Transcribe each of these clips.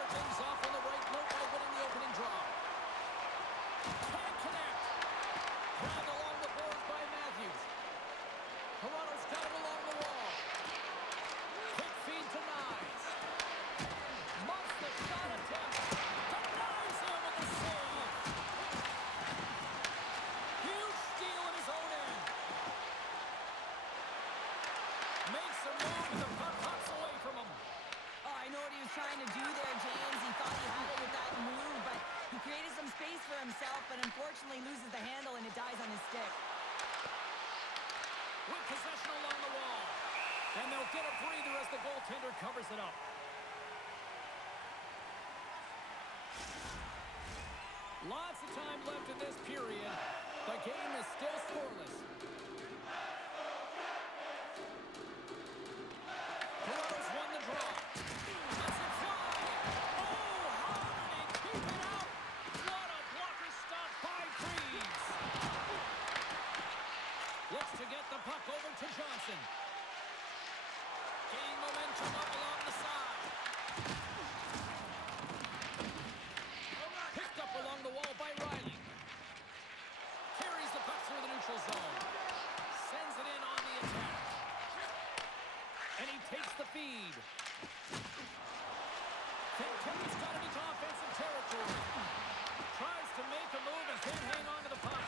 start things off on the right note by winning the opening draw. Can't connect. Grabbed along the boards by Matthews. Toronto's got it along the wall. Quick feed to Nyes. Muffs the shot attempt. Denies him with the save. Huge steal in his own end. Makes a move and the puck hops away from him. Oh, I know what he was trying to do there, James. He thought he had it with that move, but he created some space for himself, but unfortunately loses the handle and it dies on his stick. With possession along the wall. And they'll get a breather as the goaltender covers it up. Lots of time left in this period. The game is still scoreless. Toronto's won the draw. Let's it fly. Oh, how did he keep it out? What a blocker stop by Freeze. Looks to get the puck over to Johnson. Gaining momentum up along the side. Picked up along the wall by Riley. Carries the puck through the neutral zone. Sends it in on the attack. And he takes the feed. Kentucky's got it into offensive territory. Tries to make a move and can't hang on to the puck.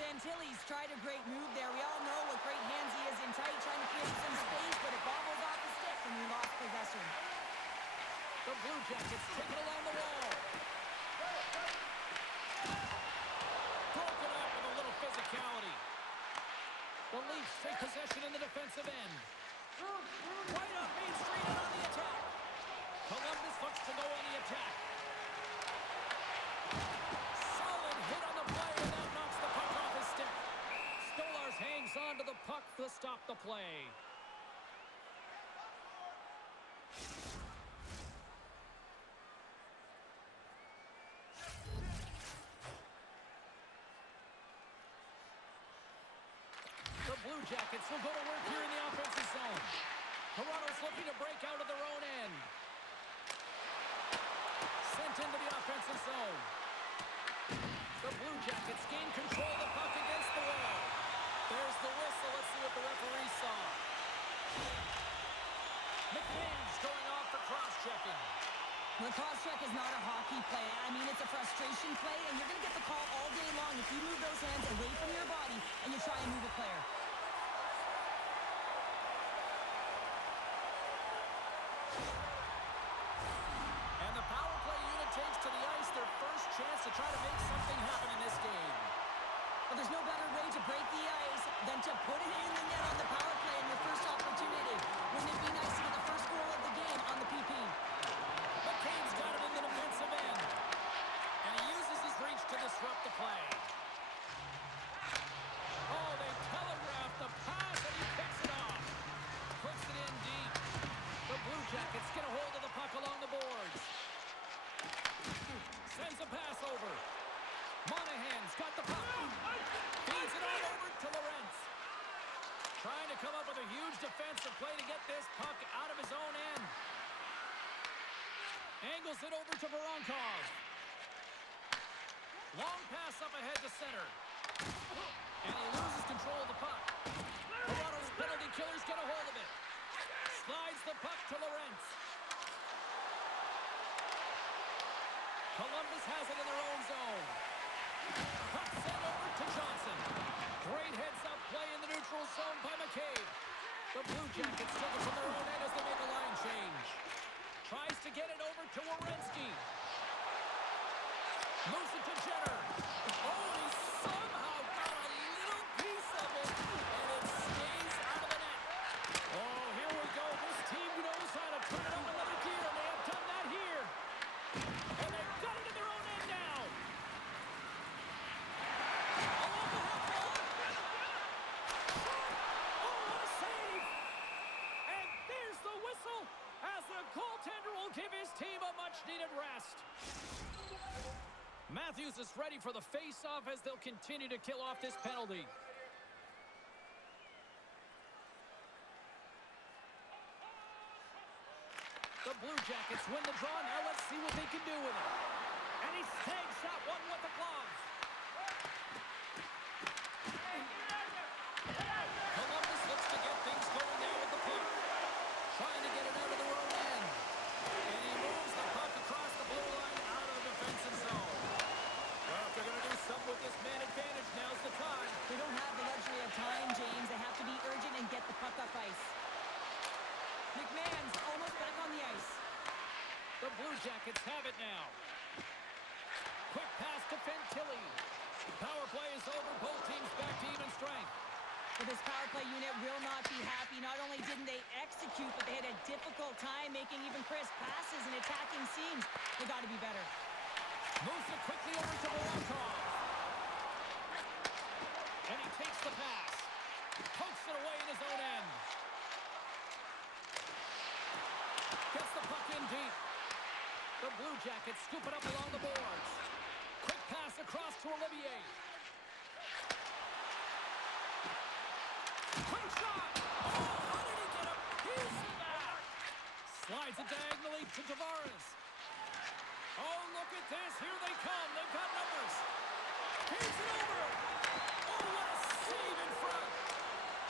Fantilli's tried a great move there. We all know what great hands he is in tight, trying to create some space, but it bobbles off the stick and we lost possession. The Blue Jackets take it along the wall. Broken up with a little physicality. The Leafs take possession in the defensive end. Right up Main Street and on the attack. Columbus looks to go on the attack. Solid hit on the play, and that knocks the puck off his stick. Stolarz hangs on to the puck to stop the play. The Blue Jackets will go to work here in the offensive zone. Toronto's looking to break out of their own end. Sent into the offensive zone. The Blue Jackets gain control of the puck against the wall. There's the whistle. Let's see what the referee saw. McMahon's going off for cross-checking. The cross-check is not a hockey play. I mean, it's a frustration play, and you're going to get the call all day long if you move those hands away from your body and you try and move a player. And the power play unit takes to the ice their first chance to try to make something happen in this game. Well, there's no better way to break the ice than to put it in the net on the power play in your first opportunity. Wouldn't it be nice to get the first goal of the game on the PP? McCain's got it in the defensive end. And he uses his reach to disrupt the play. Oh, they telegraphed the pass and he picks it off. Puts it in deep. The Blue Jackets get a hold of the puck along the boards. Sends a pass over. Monahan's got the puck. Feeds it all over to Lorentz. Trying to come up with a huge defensive play to get this puck out of his own end. Angles it over to Voronkov. Long pass up ahead to center. And he loses control of the puck. Toronto's penalty killers get a hold of it. Slides the puck to Lorentz. Columbus has it in their own zone. Puck sent over to Johnson. Great heads-up play in the neutral zone by McCabe. The Blue Jackets take it from their own end as they make a line change. Tries to get it over to Werenski. Moves it to Jenner. Oh, he somehow got a little piece of it, and it stays out of the net. Oh, here we go. This team knows how to turn it up another gear, and they have done that here. And they've got it in their own end now. Along the half wall. Oh, what a save. And there's the whistle as the goaltender will give his team a much-needed rest. Matthews is ready for the face-off as they'll continue to kill off this penalty. The Blue Jackets Jackets win the draw. Now let's see what they can do with it. And he snags shot one with the glove. Columbus looks to get things going now with the puck. Trying to get it out of their own end. And he moves the puck across the blue line out of the defensive zone. Well, if they're going to do something with this man advantage, now's the time. They don't have the luxury of time, James. They have to be urgent and get the puck up ice. McMahon's almost back on the ice. The Blue Jackets have it now. Quick pass to Fantilli. Power play is over. Both teams back to even strength. But this power play unit will not be happy. Not only didn't they execute, but they had a difficult time making even crisp passes and attacking seams. They got to be better. Moves it quickly over to Volkov. And he takes the pass. Pokes it away in his own end. Gets the puck in deep. The Blue Jackets scoop it up along the boards. Quick pass across to Olivier. Quick shot! Oh, how did he get a piece of that? Slides it diagonally to Tavares. Oh, look at this. Here they come. They've got numbers. Here's it over. Oh, what a save in front.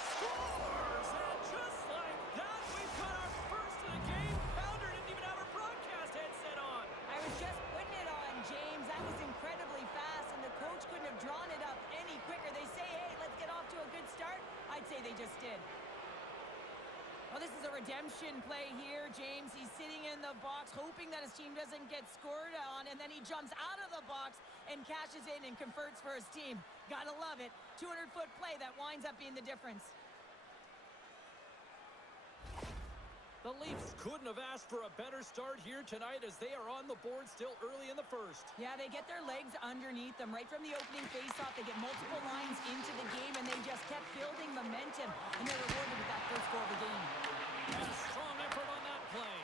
Scores! And just like that, we've got our first of the game. Pounder didn't even have her broadcast headset on. I was just putting it on, James. That was incredibly fast, and the coach couldn't have drawn it up any quicker. They say, hey, let's get off to a good start. I'd say they just did. Well, this is a redemption play here, James. He's sitting in the box, hoping that his team doesn't get scored on, and then he jumps out of the box and cashes in and converts for his team. Gotta love it. 200-foot play that winds up being the difference. The Leafs couldn't have asked for a better start here tonight as they are on the board still early in the first. Yeah, they get their legs underneath them right from the opening faceoff. They get multiple lines into the game, and they just kept building momentum, and they're rewarded with that first goal of the game. And a strong effort on that play.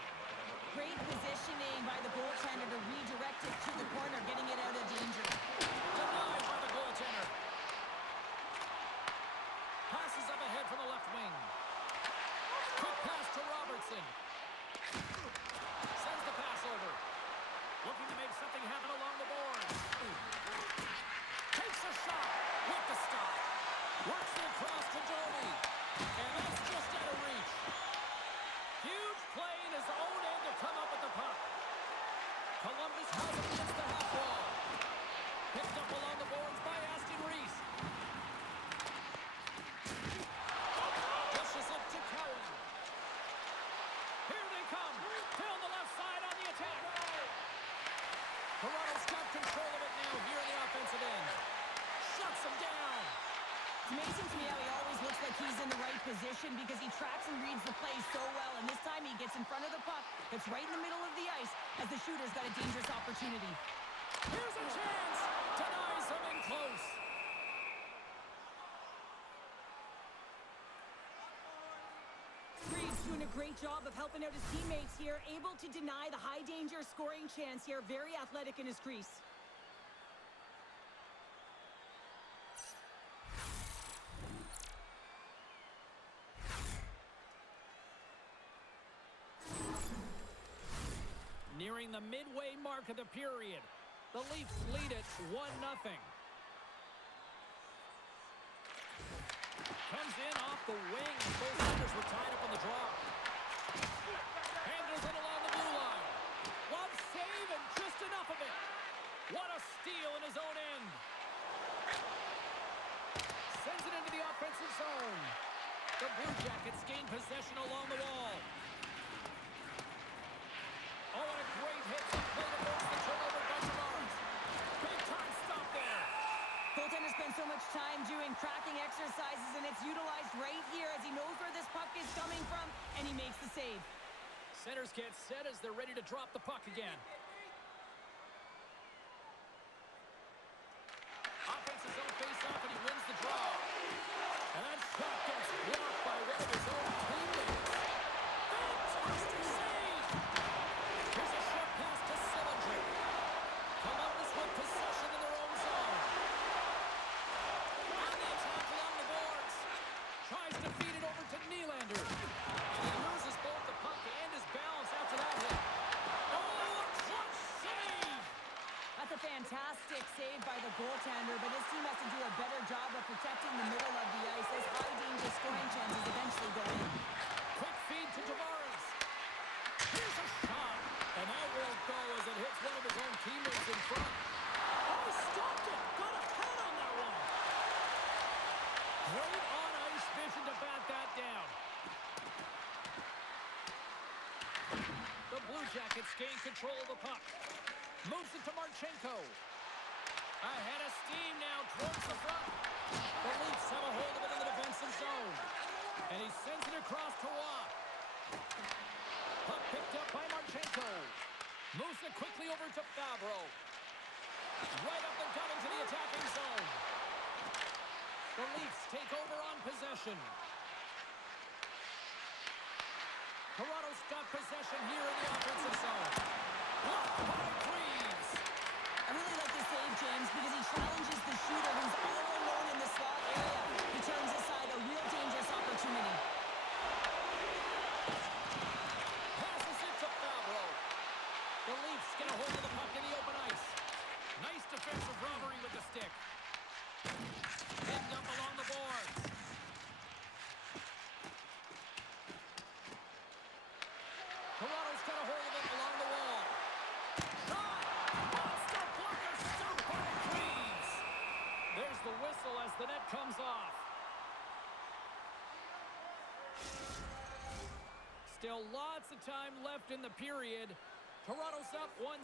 Great positioning by the goaltender to redirect it to the corner, getting it out of danger. Denied by the goaltender. Passes up ahead from the left wing. Quick pass to Robertson. Sends the pass over. Looking to make something happen along the boards. Takes a shot with the stop. Works it across to Domi. And that's just out of reach. Huge play in his own end to come up with the puck. Columbus has it against the half wall. Picked up along the boards by Aston Reese. Pushes it to Cowan. Here they come. Down the left side on the attack. Toronto's got control of it now here in the offensive end. Shuts him down. It's amazing to me how he always looks like he's in the right position because he tracks and reads the play so well, and this time he gets in front of the puck. It's right in the middle of the ice as the shooter's got a dangerous opportunity. Here's a chance. Denies him in close. Reeves doing a great job of helping out his teammates here, able to deny the high-danger scoring chance here. Very athletic in his crease. Nearing the midway mark of the period. The Leafs lead it 1-0. Comes in off the wing. Both centers were tied up in the draw. Handles it along the blue line. Love save and just enough of it. What a steal in his own end. Sends it into the offensive zone. The Blue Jackets gain possession along the wall. Oh, and a great hit to play to force the turnover by Tavares. Big time stop there. Goaltender spends so much time doing tracking exercises, and it's utilized right here as he knows where this puck is coming from, and he makes the save. Centers get set as they're ready to drop the puck again. Offensive zone face-off, and he wins the draw. And that shot gets blocked by one of his own teammates. Fantastic save! Here's a short pass to Sillinger. Columbus with possession in their own zone. On the attack along the boards. Tries to feed it over to Nylander. And he loses both the puck and his balance after that hit. fantastic save by the goaltender, but his team has to do a better job of protecting the middle of the ice. Those high danger scoring chances eventually go in. Quick feed to Tavares. Here's a shot. And that won't go as it hits one of his own teammates in front. Oh, he stopped it. Got a pad on that one. Great on-ice vision to bat that down. The Blue Jackets gain control of the puck. Moves it to Marchenko. Ahead of steam now towards the front. The Leafs have a hold of it in the defensive zone. And he sends it across to Watt. Puck picked up by Marchenko. Moves it quickly over to Fabro. Right up the gut into the attacking zone. The Leafs take over on possession. Toronto's got possession here in the offensive zone. Blocked by Freeze. I really like this save, James, because he challenges the shooter who's all alone in the slot area. He turns aside a real dangerous opportunity. Passes it to Fabro. The Leafs get a hold of the puck in the open ice. Nice defensive robbery with the stick. Pinned up along the boards. Toronto's got a hold of it along the wall. Shot! Monster blocker stopped by Freeze. There's the whistle as the net comes off. Still lots of time left in the period. Toronto's up 1-0.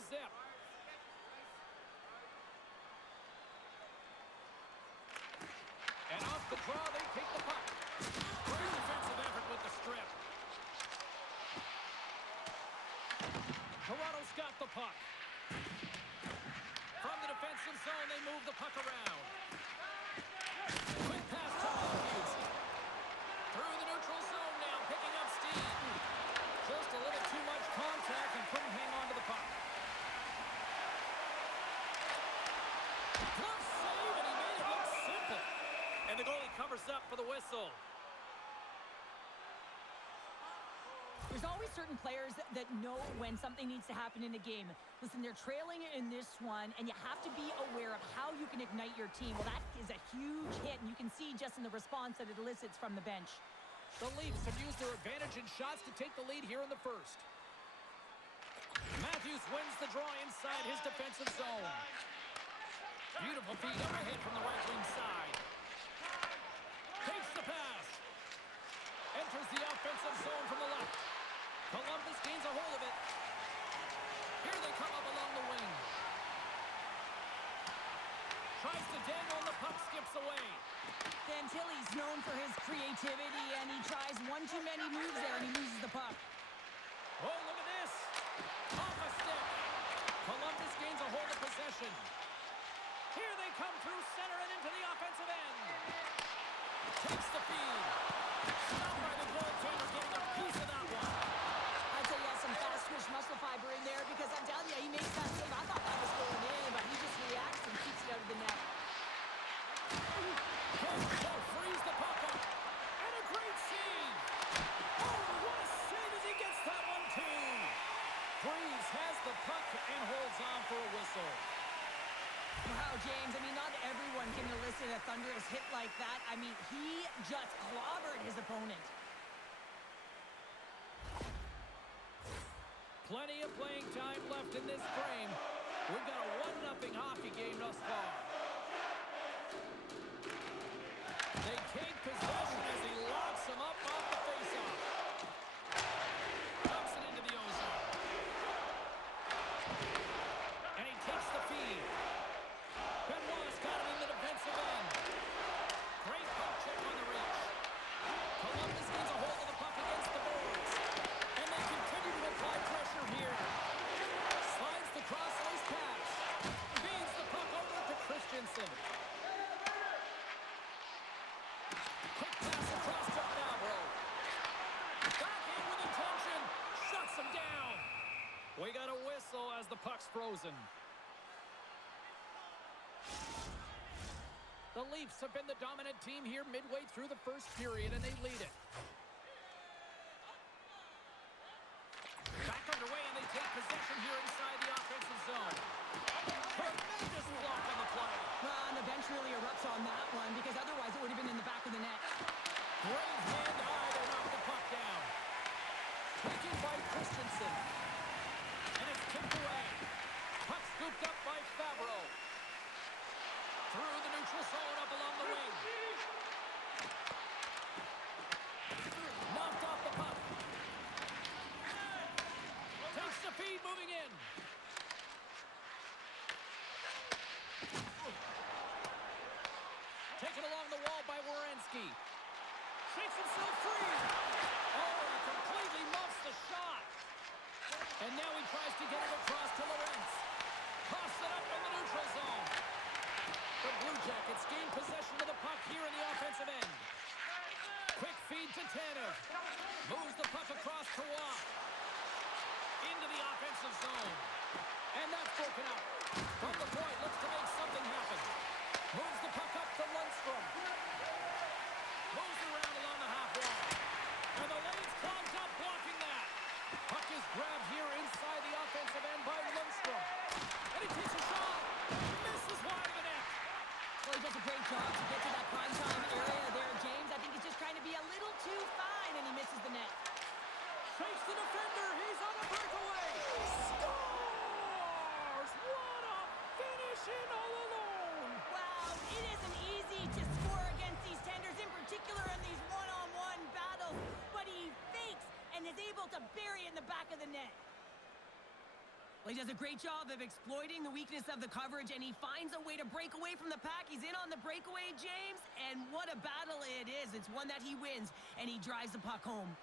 And off the draw, they take the puck. Great defensive effort with the strip. Toronto's got the puck. From the defensive zone, they move the puck around. Quick pass to Matthews. Through the neutral zone now, picking up steam. Just a little too much contact and couldn't hang on to the puck. Glove save, and he made it look simple. And the goalie covers up for the whistle. There's always certain players that know when something needs to happen in a game. Listen, they're trailing in this one, and you have to be aware of how you can ignite your team. Well, that is a huge hit, and you can see just in the response that it elicits from the bench. The Leafs have used their advantage in shots to take the lead here in the first. Matthews wins the draw inside his defensive zone. Beautiful feed up ahead from the right wing side. Takes the pass. Enters the offensive zone from the left. Columbus gains a hold of it. Here they come up along the wing. Tries to dangle and the puck skips away. Fantilli's known for his creativity, and he tries one too many moves there, and he loses the puck. Oh, look at this. Off a stick. Columbus gains a hold of possession. Here they come through center and into the offensive end. Takes the feed. Stopped by the goaltender, getting a piece of that one. I'd say he has some fast twitch muscle fiber in there, because I'm telling you, he makes that save. I thought that was going in, but he just reacts and keeps it out of the net. Frees the puck up. And a great save. Oh, what a save as he gets that one, too. Freeze has the puck and holds on for a whistle. Wow, James, I mean, not everyone can elicit a thunderous hit like that. I mean, he just clobbered his opponent. Plenty of playing time left in this frame. We've got a 1-0 hockey game thus far. They take possession as he locks him up off the faceoff. Dumps it into the ozone. And he takes the feed. Benoit's got him in the defensive end. Great puck check on the reach. Columbus gains a hold of the puck against the boards. And they continue to apply pressure here. Slides the cross-ice pass. Feeds the puck over to Christensen. Quick pass across to Fabro. Back in with intention. Shuts him down. We got a whistle as the puck's frozen. The Leafs have been the dominant team here midway through the first period, and they lead it. Back underway, and they take possession here inside the offensive zone. Tremendous Werenski. Shakes himself free. Oh, he completely muffs the shot. And now he tries to get it across to Lawrence. Toss it up in the neutral zone. The Blue Jackets gain possession of the puck here in the offensive end. Quick feed to Tanev. Moves the puck across to Waugh. Into the offensive zone. And that's broken up. From the point, looks to make something happen. Moves the puck up to Lundstrom. Moves around along the half wall. And the lane's clogged up, blocking that. Puck is grabbed here inside the offensive end by Lundstrom. And he takes a shot. Misses wide of the net. Well, he does a great job to get to that prime time area there, James. I think he's just trying to be a little too fine, and he misses the net. Shakes the defender. He's on a breakaway. Scores! What a finish in all alone. Wow, it isn't easy to score against these tenders, in particular in these one-on-one battles. But he fakes and is able to bury it in the back of the net. Well, he does a great job of exploiting the weakness of the coverage, and he finds a way to break away from the pack. He's in on the breakaway, James, and what a battle it is. It's one that he wins, and he drives the puck home.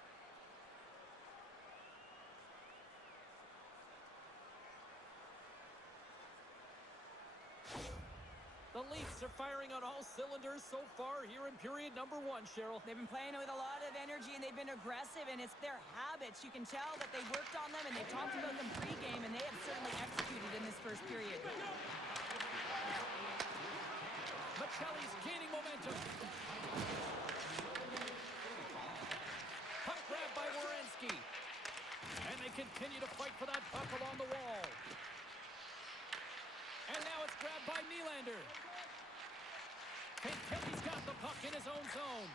The Leafs are firing on all cylinders so far here in period number 1, Cheryl. They've been playing with a lot of energy, and they've been aggressive, and it's their habits. You can tell that they worked on them, and they talked about them pregame, and they have certainly executed in this first period. Michelli's gaining momentum. Puck grabbed by Werenski. And they continue to fight for that puck along the wall. And now it's grabbed by Nylander. Kelly's got the puck in his own zone.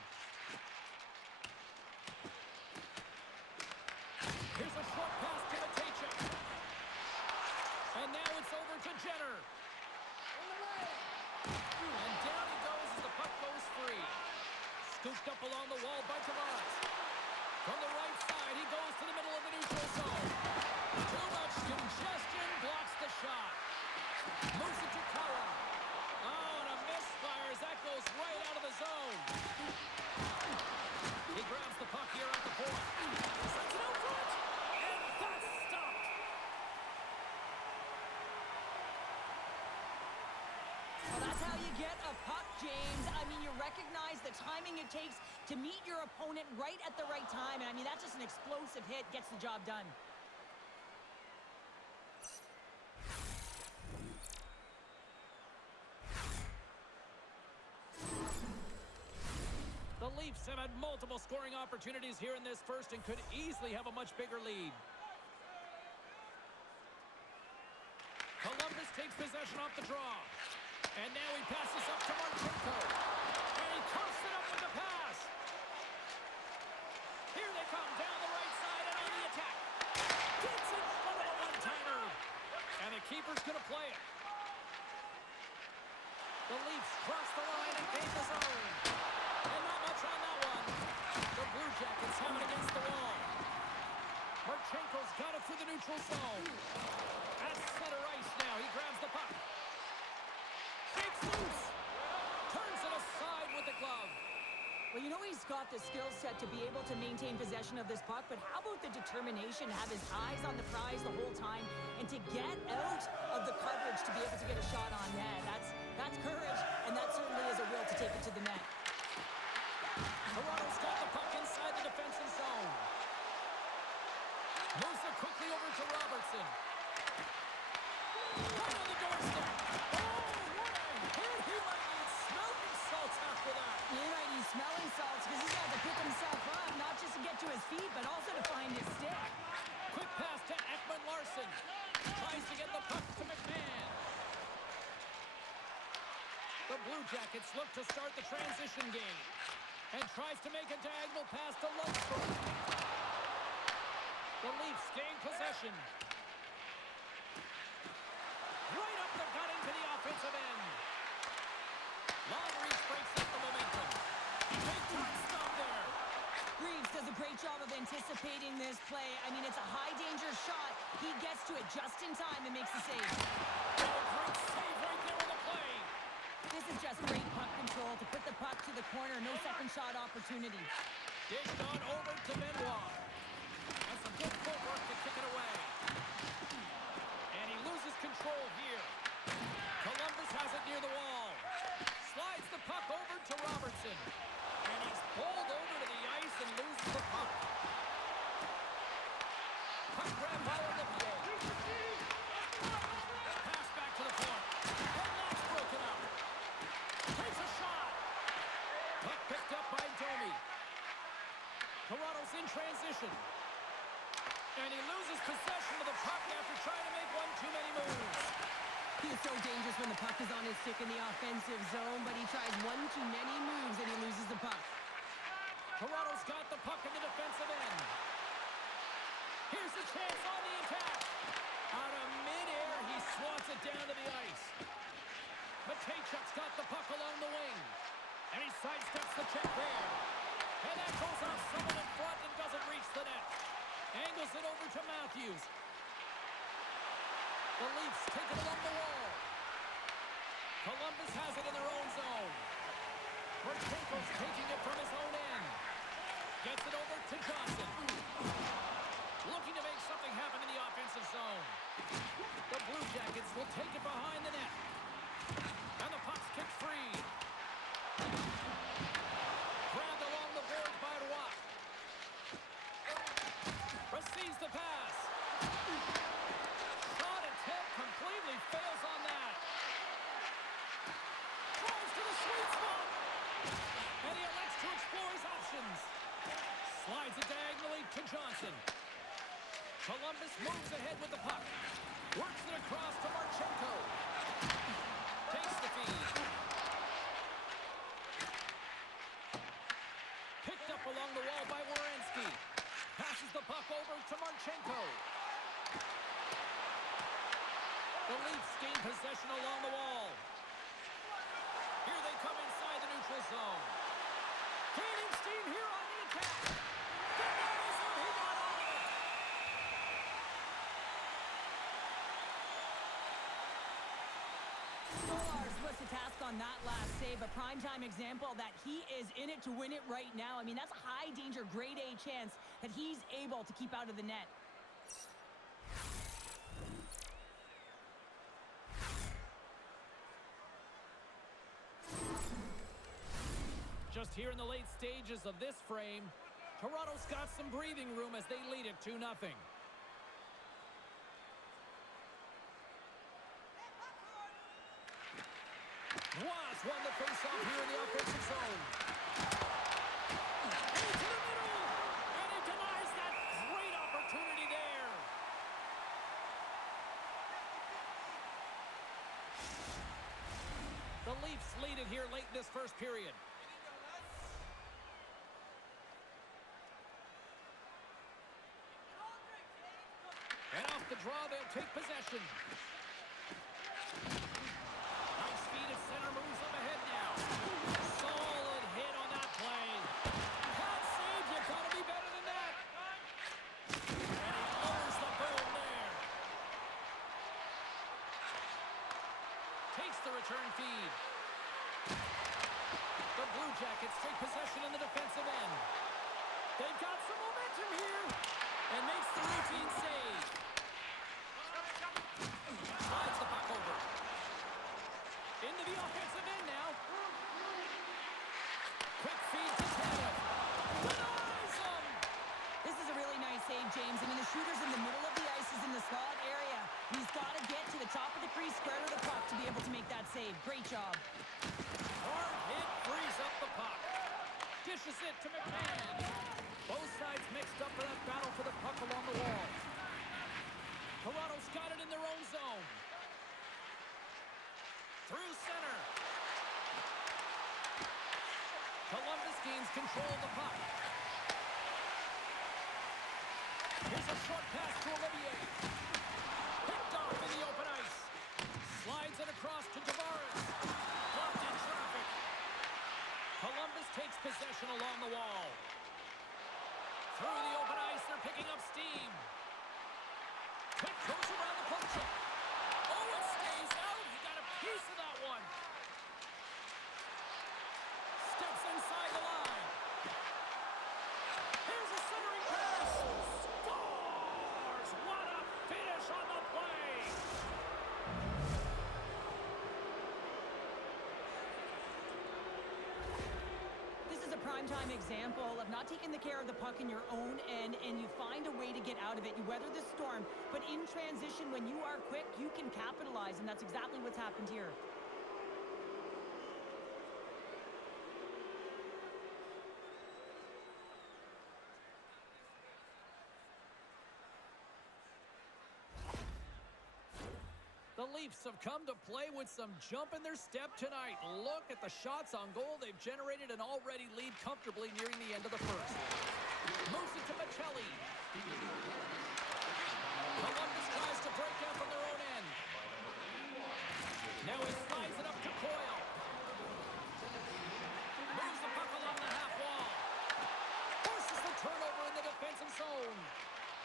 Here's a short pass to Matejchuk. And now it's over to Jenner. And down he goes as the puck goes free. Scooped up along the wall by Tavares. From the right side, he goes to the middle of the neutral zone. Too much congestion, blocks the shot. Moves it to Kara. Oh, and a misfire as that goes right out of the zone. He grabs the puck here at the point. Sends it out front. And that's stopped. Well, that's how you get a puck, James. I mean, you recognize the timing it takes to meet your opponent right at the right time. And I mean, that's just an explosive hit, gets the job done. The Leafs have had multiple scoring opportunities here in this first and could easily have a much bigger lead. Columbus takes possession off the draw. And now he passes up to Marchenko. And he cuffs it up with the pass. Here they come down the right side and on the attack. Gets in front of a one-timer. And the keeper's going to play it. The Leafs cross the line and gain the zone. And not much on that one. The Blue Jackets have it against the wall. Marchenko's got it through the neutral zone. At center ice now. He grabs the puck. Shakes loose. Turns it aside with the glove. Well, you know he's got the skill set to be able to maintain possession of this puck, but how about the determination to have his eyes on the prize the whole time and to get out of the coverage to be able to get a shot on net? That's courage, and that certainly is a will to take it to the net. Toronto's got the puck inside the defensive zone. Moves it quickly over to Robertson. Right on the doorstep. Oh, what a hit! He might need smelling salts after that. He might need smelling salts because he's got to pick himself up, not just to get to his feet, but also to find his stick. Quick pass to Ekman-Larsson. Tries to get the puck to McMahon. The Blue Jackets look to start the transition game. And tries to make a diagonal pass to Lundstrom. The Leafs gain possession. Right up the gut into the offensive end. Long reach breaks up the momentum. Big time stop there. Reeves does a great job of anticipating this play. I mean, it's a high-danger shot. He gets to it just in time and makes the save. And a great save right there on the play. This is just great puck control to put the puck to the corner. No second shot opportunity. Dished on over to Benoit. And some good footwork to kick it away. And he loses control here. Columbus has it near the wall. Slides the puck over to Robertson. And he's bowled over to the ice and loses the puck. Puck grab by Olivier. Pass back to the point. And that's broken up. Takes a shot. Puck picked up by Domi. Toronto's in transition. And he loses possession of the puck after trying to make one too many moves. He is so dangerous when the puck is on his stick in the offensive zone, but he tries one too many moves and he loses the puck. Toronto's got the puck in the defensive end. Here's the chance on the attack. Out of midair, he swats it down to the ice. Matejchuk's got the puck along the wing. And he sidesteps the check there. And that goes off someone in front and doesn't reach the net. Angles it over to Matthews. The Leafs take it along the wall. Columbus has it in their own zone. Marchenko's taking it from his own end. Gets it over to Johnson. Looking to make something happen in the offensive zone. The Blue Jackets will take it behind the net. And the puck's kicked free. Grabbed along the boards by Roy. Receives the pass. Shot attempt completely fails on that. Throws to the sweet spot. And he elects to explore his options. Slides it diagonally to Johnson. Columbus moves ahead with the puck. Works it across to Marchenko. Takes the feed. Picked up along the wall by Werenski. Passes the puck over to Marchenko. The Leafs gain possession along the wall. Here they come inside the neutral zone. Gaining steam here on the attack. Denies him. He got all of it. Stolarz was the task on that last save. A primetime example that he is in it to win it right now. I mean, that's a high-danger, grade-A chance that he's able to keep out of the net. Just here in the late stages of this frame, Toronto's got some breathing room as they lead it 2-0. Roy's won the face-off here in the offensive zone. Into the middle! And he denies that great opportunity there. The Leafs lead it here late in this first period. And off the draw, they'll take possession. Nice speed at center, moves up ahead now. Solid hit on that play. Hot save, you gotta be better than that. And he lowers the boom there. Takes the return feed. The Blue Jackets take possession in the defensive end. They've got some momentum here. And makes the routine save. Slides the puck over. Into the offensive end now. Quick feed to Tanev. Denies him! This is a really nice save, James. I mean, the shooter's in the middle of the ice, is in the slot area. He's got to get to the top of the crease, square to the puck to be able to make that save. Great job. Hard hit frees up the puck. Dishes it to McCann. Both sides mixed up for that battle for the puck along the wall. Toronto's got it in their own zone. Through center. Columbus gains control of the puck. Here's a short pass to Olivier. Picked off in the open ice. Slides it across to Tavares. Blocked in traffic. Columbus takes possession along the wall. Through the open ice, they're picking up steam. Pick goes around the poke check. Oh, it stays out. He got a piece of that one. one-time example of not taking the care of the puck in your own end, and you find a way to get out of it. You weather the storm, but in transition, when you are quick, you can capitalize, and that's exactly what's happened here. The Leafs have come to play with some jump in their step tonight. Look at the shots on goal. They've generated an already lead comfortably nearing the end of the first. Moves it to Michelli. Columbus tries to break out from their own end. Now he slides it up to Coyle. Moves the puck along the half wall. Forces the turnover in the defensive zone.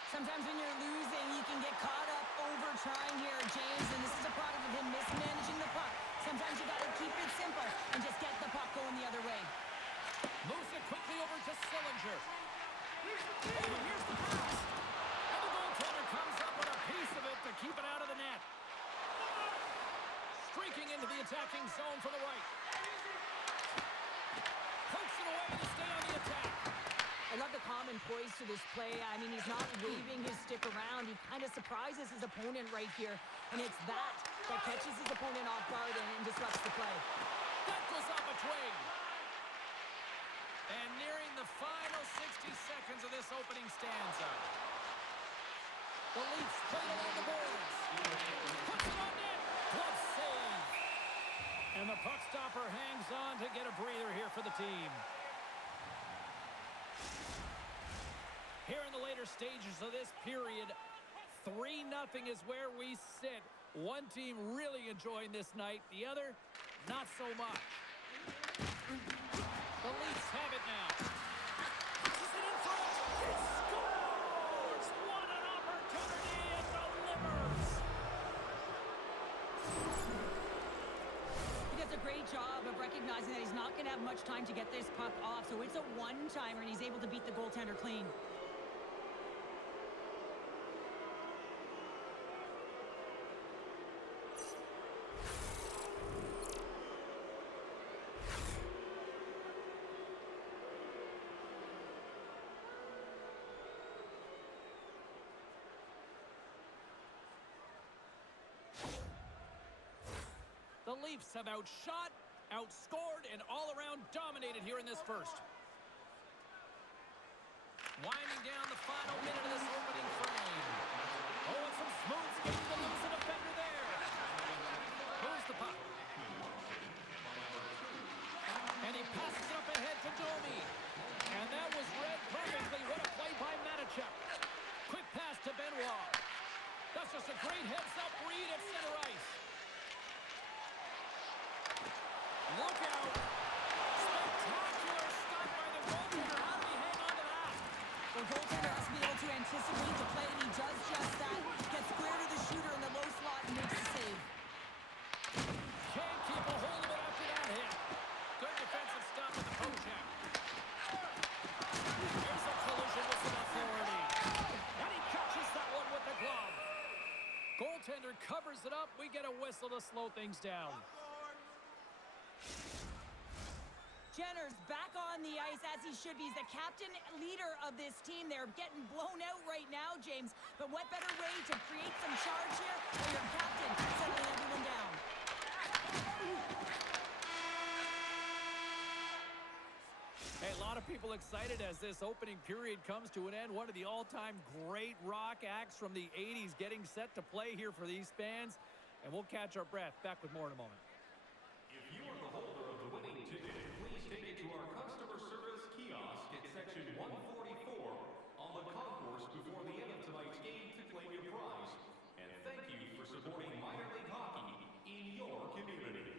Sometimes when you're losing, you can get caught up over trying here, James, and this is a product of him mismanaging the puck. Sometimes you got to keep it simple and just get the puck going the other way. Moves it quickly over to Sillinger. Oh, here's the pass. And the goaltender comes up with a piece of it to keep it out of the net. Streaking into the attacking zone for the right. Pokes it away to stay on the attack. I love the calm and poise to this play. I mean, he's not waving his stick around. He kind of surprises his opponent right here. And it's that catches his opponent off guard and disrupts the play. That goes off a twig. And nearing the final 60 seconds of this opening stanza. The Leafs play it along the boards. Puts it on net. Glove save. And the puck stopper hangs on to get a breather here for the team. Here in the later stages of this period, 3-0 is where we sit. One team really enjoying this night, the other, not so much. The Leafs have it now. Pushes it in front. He scores! What an opportunity, and delivers! He does a great job of recognizing that he's not going to have much time to get this puck off, so it's a one-timer, and he's able to beat the goaltender clean. The Leafs have outshot, outscored, and all-around dominated here in this first. Winding down the final minute of this opening frame. Oh, and some smooth skating to lose the defender there. Moves the puck. And he passes it up ahead to Domi. And that was read perfectly. What a play by Matichuk. Quick pass to Benoit. That's just a great heads-up read at center ice. Look out. Spectacular stop by the goaltender. How did he hang on to that? The goaltender has to be able to anticipate the play, and he does just that. Gets clear to the shooter in the low slot and makes the save. Can't keep a hold of it after that hit. Good defensive stop with the poke check. Here's a collision with some authority. And he catches that one with the glove. Goaltender covers it up. We get a whistle to slow things down. Jenner's back on the ice as he should be. He's the captain, leader of this team. They're getting blown out right now, James. But what better way to create some charge here than your captain settling everyone down? Hey, a lot of people excited as this opening period comes to an end. One of the all-time great rock acts from the 80s getting set to play here for these fans. And we'll catch our breath. Back with more in a moment. If you are the holder of the winning ticket, please take it to our customer service kiosk at section 144 on the concourse before the end of tonight's game to claim your prize. And thank you for supporting minor league hockey in your community.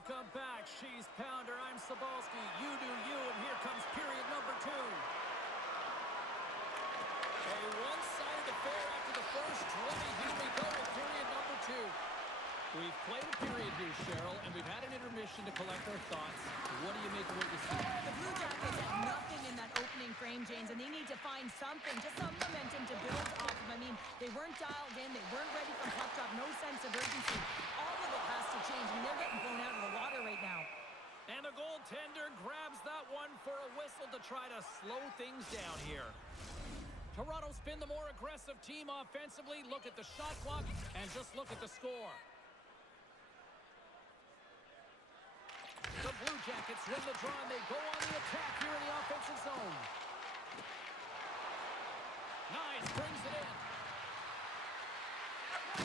Welcome back, She's Pounder. I'm Sabalski. You do you, and here comes period number 2. A one-sided affair after the first 20. Here we go with period number 2. We've played a period here, Cheryl, and we've had an intermission to collect our thoughts. What do you make of what you see? The Blue Jackets had nothing in that opening frame, James, and they need to find something, just some momentum to build off of. I mean, they weren't dialed in. They weren't ready from puck drop. No sense of urgency. All of it has to change, and they're getting blown out of the water right now. And the goaltender grabs that one for a whistle to try to slow things down here. Toronto's been the more aggressive team offensively. Look at the shot clock and just look at the score. The Blue Jackets win the draw, and they go on the attack here in the offensive zone. Nice, brings it in.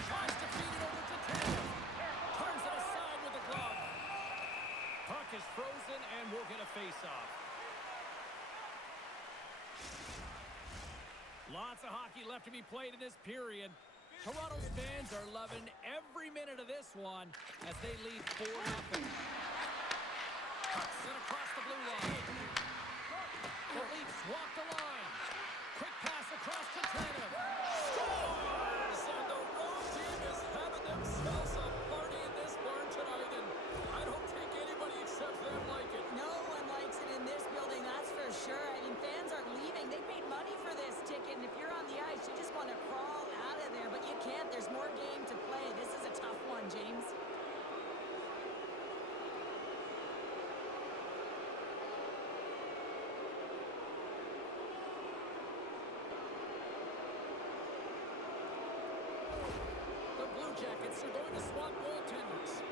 Tries to feed it over to Taylor. Turns it aside with the glove. Puck is frozen, and we'll get a face-off. Lots of hockey left to be played in this period. Toronto's fans are loving every minute of this one as they lead 4-0. Sent across the blue line. The Leafs walk the line. Quick pass across to Tatum. Scores! And the road team is having themselves a party in this barn tonight, and I don't think anybody except them like it. No one likes it in this building, that's for sure. I mean, fans aren't leaving. They paid money for this ticket, and if you're on the ice, you just want to crawl out of there, but you can't. There's more game to play. This is a tough one, James. Jackets are going to swap goaltenders.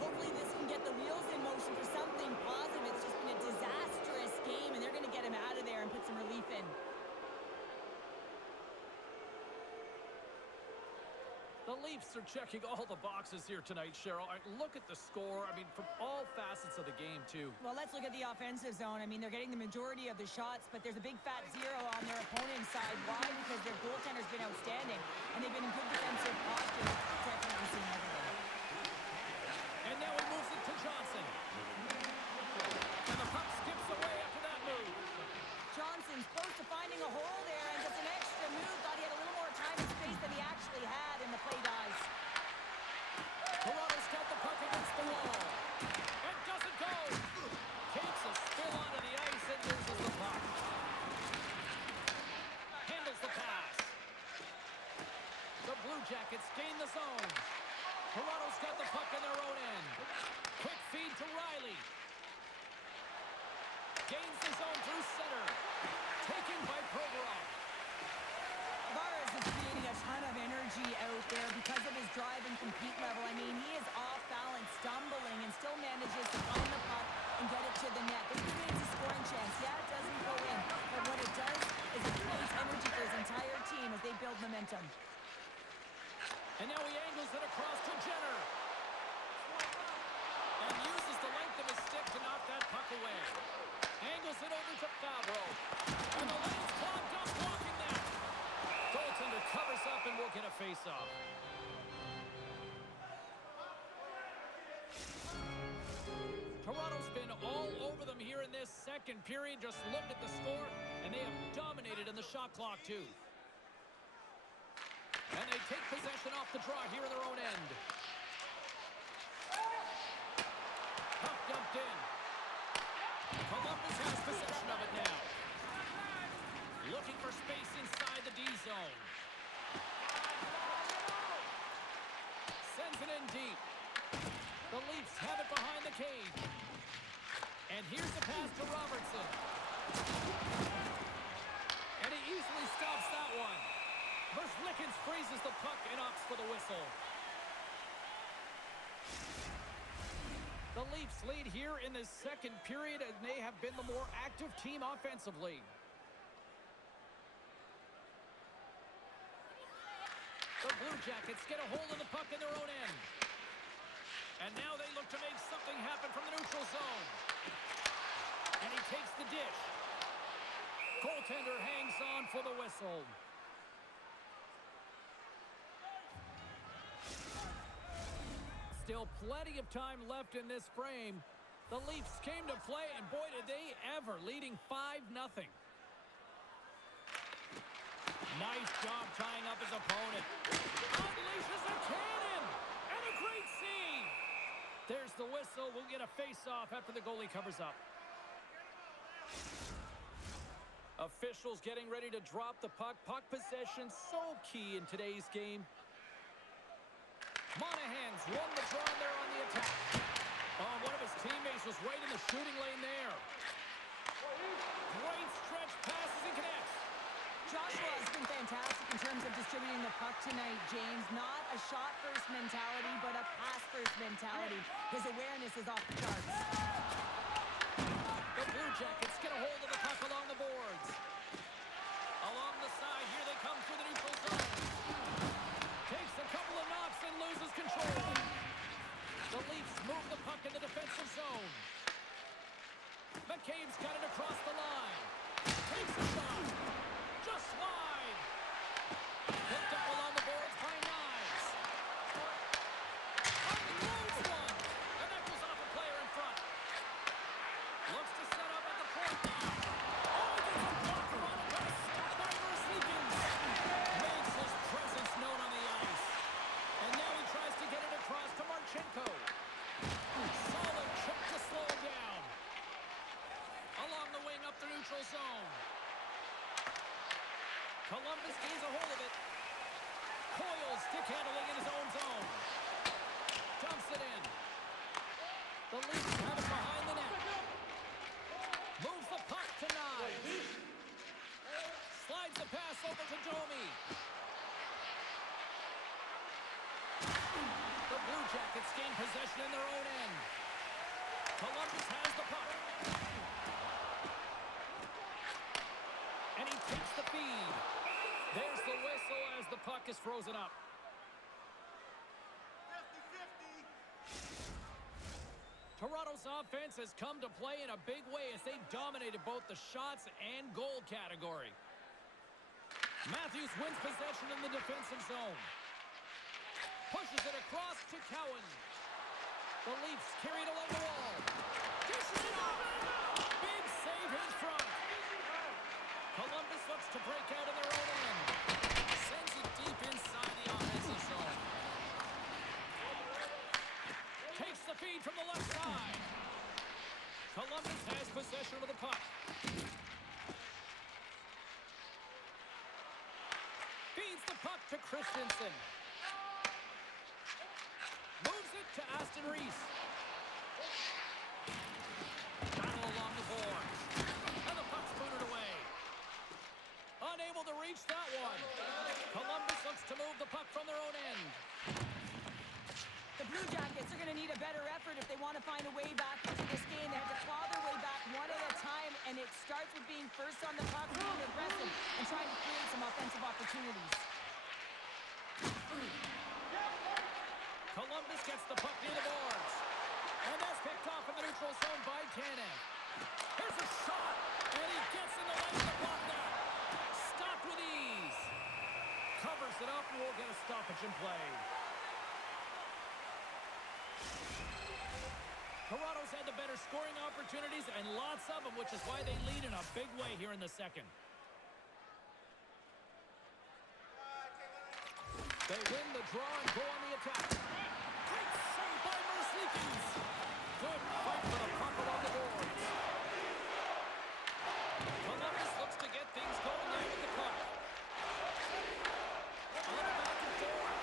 Hopefully this can get the wheels in motion for something positive. It's just been a disastrous game, and they're going to get him out of there and put some relief in. The Leafs are checking all the boxes here tonight, Cheryl. Look at the score. I mean, from all facets of the game, too. Well, let's look at the offensive zone. I mean, they're getting the majority of the shots, but there's a big fat 0 on their opponent's side. Why? Because their goaltender's been outstanding, and they've been in good defensive posture. Definitely seen everything. And now he moves it to Johnson. And the puck skips away after that move. Johnson's close to finding a hole there, and just an extra move. Thought he had a little more time and space than he actually had, and the play dies. Toronto's got the puck against the wall. It doesn't go. Takes a spill onto the ice and loses the puck. Handles the pass. The Blue Jackets gain the zone. Toronto's got the puck in their own end. Quick feed to Riley. Gains the zone through center. Taken by Provorov. Tavares is creating a ton of energy out there because of his drive and compete level. I mean, he is off balance, stumbling, and still manages to find the puck and get it to the net. This creates a scoring chance. Yeah, it doesn't go in, but what it does is it creates energy for his entire team as they build momentum. And now he angles it across to Jenner. And uses the length of his stick to knock that puck away. Angles it over to Favreau. And the lane's clogged up, blocking that. Goaltender covers up and we'll get a face-off. Toronto's been all over them here in this second period. Just look at the score, and they have dominated in the shot clock, too. And they take possession off the draw here in their own end. Puck dumped in. Columbus has possession of it now. Looking for space inside the D zone. Sends it in deep. The Leafs have it behind the cage. And here's the pass to Robertson. And he easily stops that one. Verslickens freezes the puck and opts for the whistle. The Leafs lead here in the second period, and they have been the more active team offensively. The Blue Jackets get a hold of the puck in their own end. And now they look to make something happen from the neutral zone. And he takes the dish. Goaltender hangs on for the whistle. Still Still plenty of time left in this frame. The Leafs came to play, and boy, did they ever, leading 5-0. Nice job tying up his opponent. Unleashes a cannon! And a great save! There's the whistle. We'll get a face-off after the goalie covers up. Officials getting ready to drop the puck. Puck possession so key in today's game. Monahan's won the draw there on the attack. Oh, one of his teammates was right in the shooting lane there. Great stretch passes and connects. Joshua has been fantastic in terms of distributing the puck tonight, James. Not a shot-first mentality, but a pass-first mentality. His awareness is off the charts. The Blue Jackets get a hold of the puck along the boards. Along the side, here they come through the neutral zone. Takes a couple of knocks and loses control. The Leafs move the puck in the defensive zone. McCabe's got it across the line. Takes a shot. Just wide. Picked up along the boards by Knives. Unloads one. And that goes off a player in front. Looks to set up at the point now. Oh, he gets a blocker on it, but a stop by Versleekins. Makes his presence known on the ice. And now he tries to get it across to Marchenko. Solid check to slow him down. Along the wing up the neutral zone. Columbus gains a hold of it. Coyle stick handling in his own zone. Dumps it in. The Leafs have it behind the net. Moves the puck to Knives. Slides the pass over to Domi. The Blue Jackets gain possession in their own end. Columbus has the puck. And he takes the feed. There's the whistle as the puck is frozen up. 50-50. Toronto's offense has come to play in a big way as they dominated both the shots and goal category. Matthews wins possession in the defensive zone. Pushes it across to Cowan. The Leafs carry it along the wall. Dishes it off. Big save in front. Columbus looks to break out in their own end. Sends it deep inside the offensive zone. Takes the feed from the left side. Columbus has possession of the puck. Feeds the puck to Christensen. Moves it to Aston Reese. Battle along the boards. And the puck's booted away. Unable to reach that one. Columbus looks to move the puck from their own end. The Blue Jackets are going to need a better effort if they want to find a way back into this game. They have to claw their way back one at a time, and it starts with being first on the puck, being aggressive, and trying to create some offensive opportunities. Columbus gets the puck near the boards. And that's picked off in the neutral zone by Tanev. Here's a shot, and he gets in the way of the puck now. Stopped with ease. Covers it up, and we'll get a stoppage in play. Toronto's had the better scoring opportunities, and lots of them, which is why they lead in a big way here in the second. They win the draw and go on the attack. Great save by Versleekins. Good fight for the puck along the boards. Columbus looks to get things going there with the puck. A little back and forth.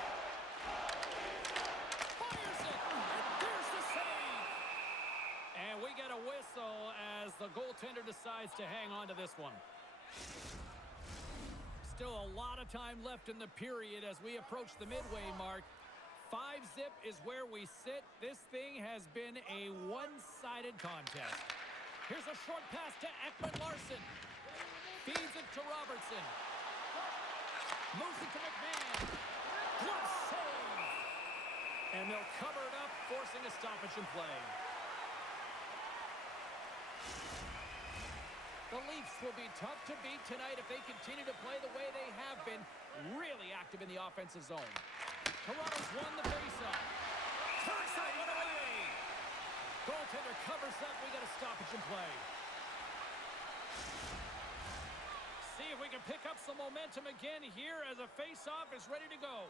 Fires it. And there's the save. And we get a whistle as the goaltender decides to hang on to this one. Still a lot of time left in the period as we approach the midway mark. 5-zip is where we sit. This thing has been a one-sided contest. Here's a short pass to Ekman-Larsson. Feeds it to Robertson. Moves it to McMahon. Good save. And they'll cover it up, forcing a stoppage in play. The Leafs will be tough to beat tonight if they continue to play the way they have been, really active in the offensive zone. Toronto's won the faceoff. Knocks that one away. Goaltender covers up. We got a stoppage in play. See if we can pick up some momentum again here as a face-off is ready to go.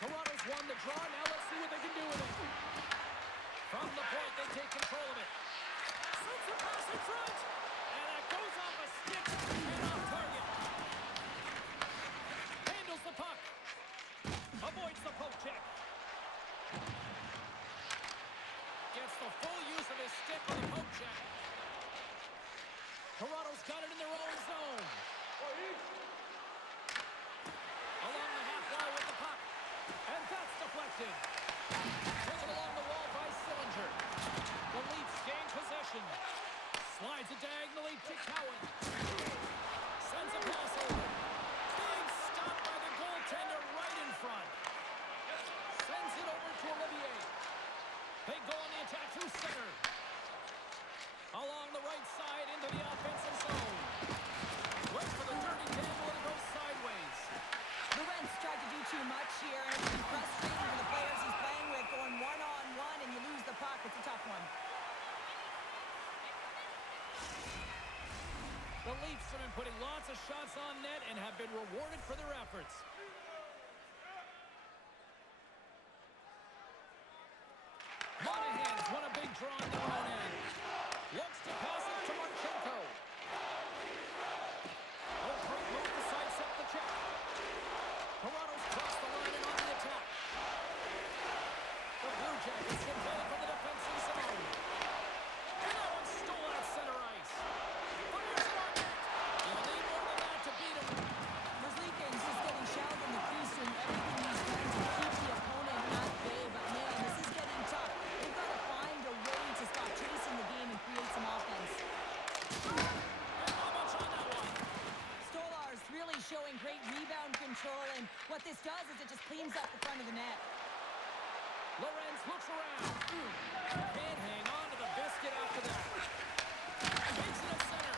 Toronto's won the draw. Now let's see what they can do with it. From the point, they take control of it. Sends a pass in front. And that goes off a stick and off target. Handles the puck. Avoids the poke check. Gets the full use of his stick on the poke check. Toronto's got it in their own zone. Along the half wall with the puck. And that's deflected. Taken along the wall by Sillinger. The Leafs gain possession. Slides it diagonally to Cowan. Sends a pass over. Being stopped by the goaltender right in front. Sends it over to Olivier. They go on the attack through center. Along the right side into the offensive zone. Looks for the dirty table and it goes sideways. Lorentz tried to do too much here, and it's been frustrating for the players he's playing with, going one-on-one, and you lose the puck. It's a tough one. The Leafs have been putting lots of shots on net and have been rewarded for their efforts. Monahan's won a big draw on their own end. Looks to pass it to Marchenko. Great move to sidestep the check. Toronto's crossed the line and on the attack. The Blue Jackets get belly from the defensive zone. And that one stole out center ice. Fires it on net. You'll need more than that to beat him. Merzlikins is getting shelled in the crease, doing everything he's done to keep the opponent at bay, but man, this is getting tough. They've got to find a way to stop chasing the game and create some offense. And not much on that one. Stolar's really showing great rebound control, and what this does is it just cleans up the front of the net. Lorentz looks around. Can't hang on to the biscuit after that. Takes it at center.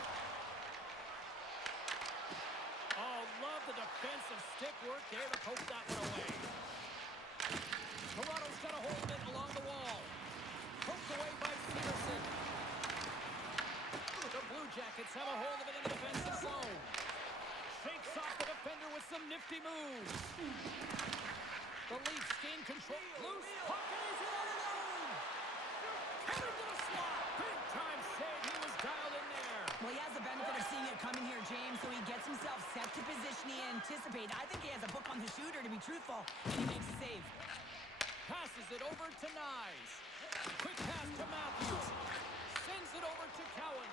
Oh, love the defensive stick work there to poke that one away. Toronto's got a hold of it along the wall. Poked away by Peterson. The Blue Jackets have a hold of it in the defensive zone. Shakes off the defender with some nifty moves. The Leafs gain control. Loose puck and he's in on his own. Coming to the slot. Big time save. He was dialed in there. Well, he has the benefit of seeing it coming here, James, so he gets himself set to position he anticipated. I think he has a book on the shooter, to be truthful, and he makes a save. Passes it over to Nyes. Quick pass to Matthews. Sends it over to Cowan.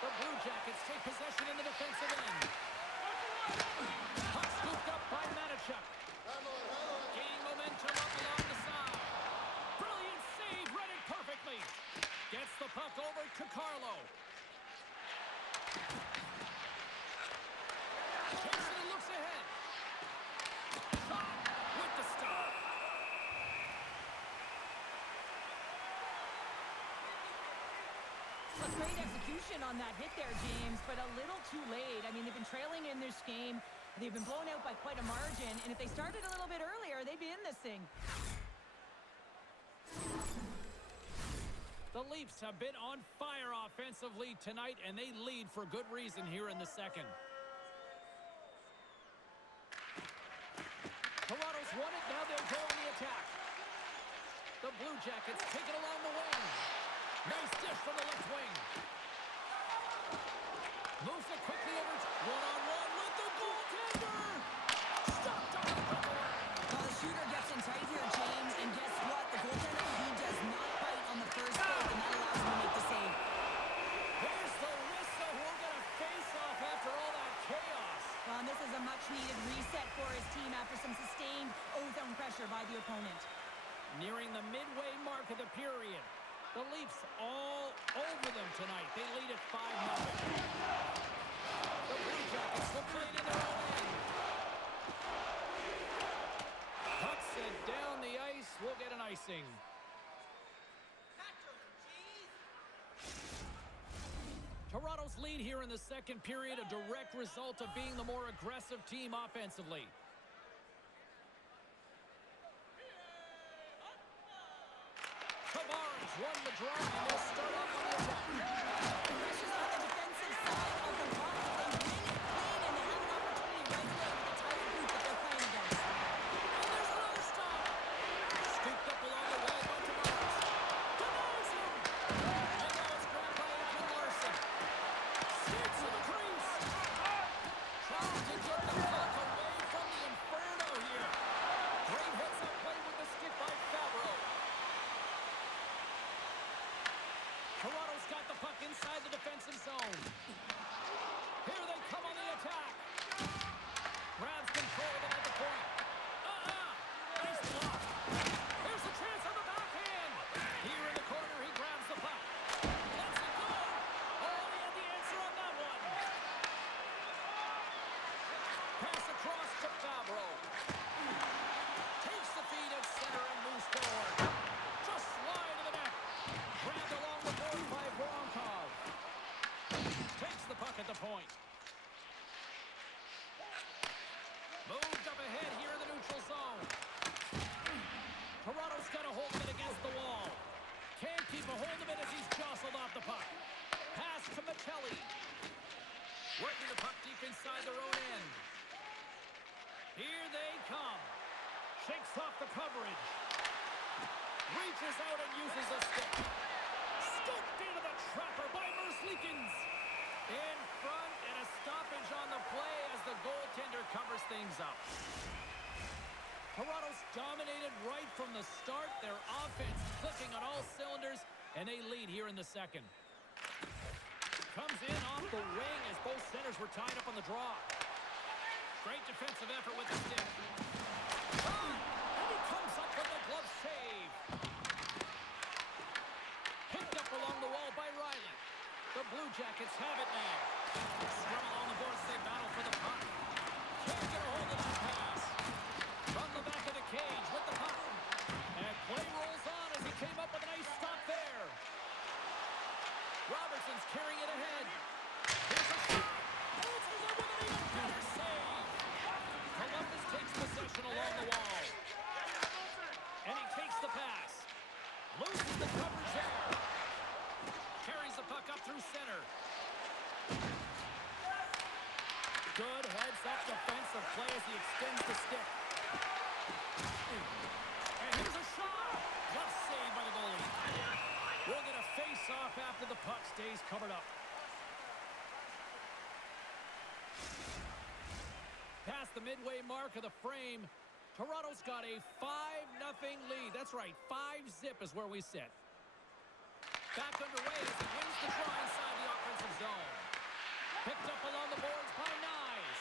The Blue Jackets take possession in the defensive end. Puck scooped up by Manichuk. Gaining momentum up along the side. Brilliant save, read it perfectly. Gets the puck over to Carlo. Takes it and looks ahead. Shot with the stop. A great execution on that hit there, James, but a little too late. I mean, they've been trailing in this game. They've been blown out by quite a margin, and if they started a little bit earlier, they'd be in this thing. The Leafs have been on fire offensively tonight, and they lead for good reason here in the second. Toronto's won it. Now they'll go on the attack. The Blue Jackets take it along the wing. Nice dish from the left wing. Moves it quickly over to one-on-one with the goaltender. Stopped on the breakaway. Well, the shooter gets in tight here, James, and guess what? The goaltender, he does not bite on the first poke, and that allows him to make the save. Here's the whistle. We'll get a face-off after all that chaos. Well, and this is a much-needed reset for his team after some sustained ozone pressure by the opponent. Nearing the midway mark of the period. The Leafs all over them tonight. They lead at 5-0. The Blue Jackets will play it in their own end. Pucks it down the ice. We'll get an icing. Toronto's lead here in the second period, a direct result of being the more aggressive team offensively. won the draw, and they'll start off on the attack. Pressure's on the defensive side of the rock. They win it clean, and they have an opportunity right away with the tired group that they're playing against. And there's another stop. Scooped up along the wall by Tavares. Denies him. And now it's grabbed by Edwin Larson. Skates to the crease. Trying to get the puck away from the Inferno here. Great heads-up play with the stick by Favreau. Toronto's got the puck inside the defensive zone. Here they come on the attack. Grabs control of it at the point. Nice block. Here's a chance on the backhand. Here in the corner, he grabs the puck. Lets it go. Oh, he had the answer on that one. Pass across to Favreau. Takes the feed at center and moves forward. Just slide to the net. Grabbed along the board by Voronkov. Takes the puck at the point. Moved up ahead here in the neutral zone. Toronto's got a hold of it against the wall. Can't keep a hold of it as he's jostled off the puck. Pass to Michelli. Working the puck deep inside their own end. Here they come. Shakes off the coverage. Reaches out and uses a stick. Scooped into the trapper by Merzlikins. In front, and a stoppage on the play as the goaltender covers things up. Toronto's dominated right from the start. Their offense clicking on all cylinders, and they lead here in the second. Comes in off the wing as both centers were tied up on the draw. Great defensive effort with the stick. And he comes up with a glove save. Picked up along the wall by Riley. The Blue Jackets have it now. Scrum along the boards, they battle for the puck. Can't get a hold of that pass. From the back of the cage with the puck. And play rolls on as he came up with a nice stop there. Robertson's carrying it ahead. Here's a shot. Answers it with an even better save. Columbus takes possession along the wall. And he takes the pass. Loses the coverage there. Carries the puck up through center. Good heads-up defensive play as he extends the stick. And here's a shot. Glove save by the goalie. We'll get a face-off after the puck stays covered up. Past the midway mark of the frame, Toronto's got a 5-0 lead. That's right, 5-zip is where we sit. Back underway as he wins the draw inside the offensive zone. Picked up along the boards by Nyes.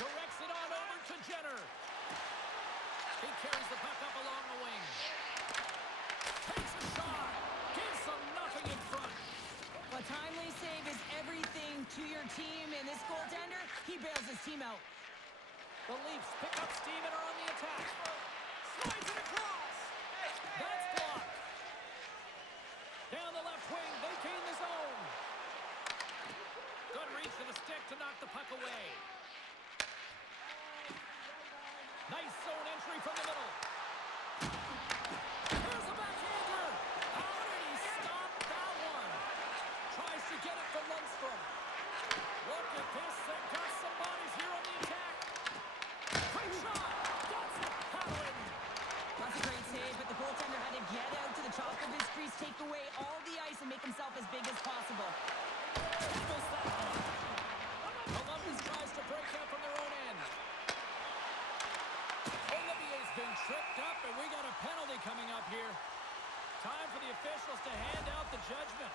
Directs it on over to Jenner. He carries the puck up along the wing. Takes a shot. Gives them nothing in front. A timely save is everything to your team, and this goaltender, he bails his team out. The Leafs pick up steam and are on the attack. Slides it across. That's blocked. Down the left wing, they gain the zone. Good reach to the stick to knock the puck away. Nice zone entry from the middle. Here's a backhander. How did he stop that one? Tries to get it from Lundstrom. Look at this. They've got some bodies here on the attack. Great shot. That's it. Howland. That's a great save, but the goaltender had to get out to the top of his crease, take away all the ice, and make himself as big as possible. Tackles that one. Columbus tries to break out from their own end. Olivier's been tripped up, and we got a penalty coming up here. Time for the officials to hand out the judgment.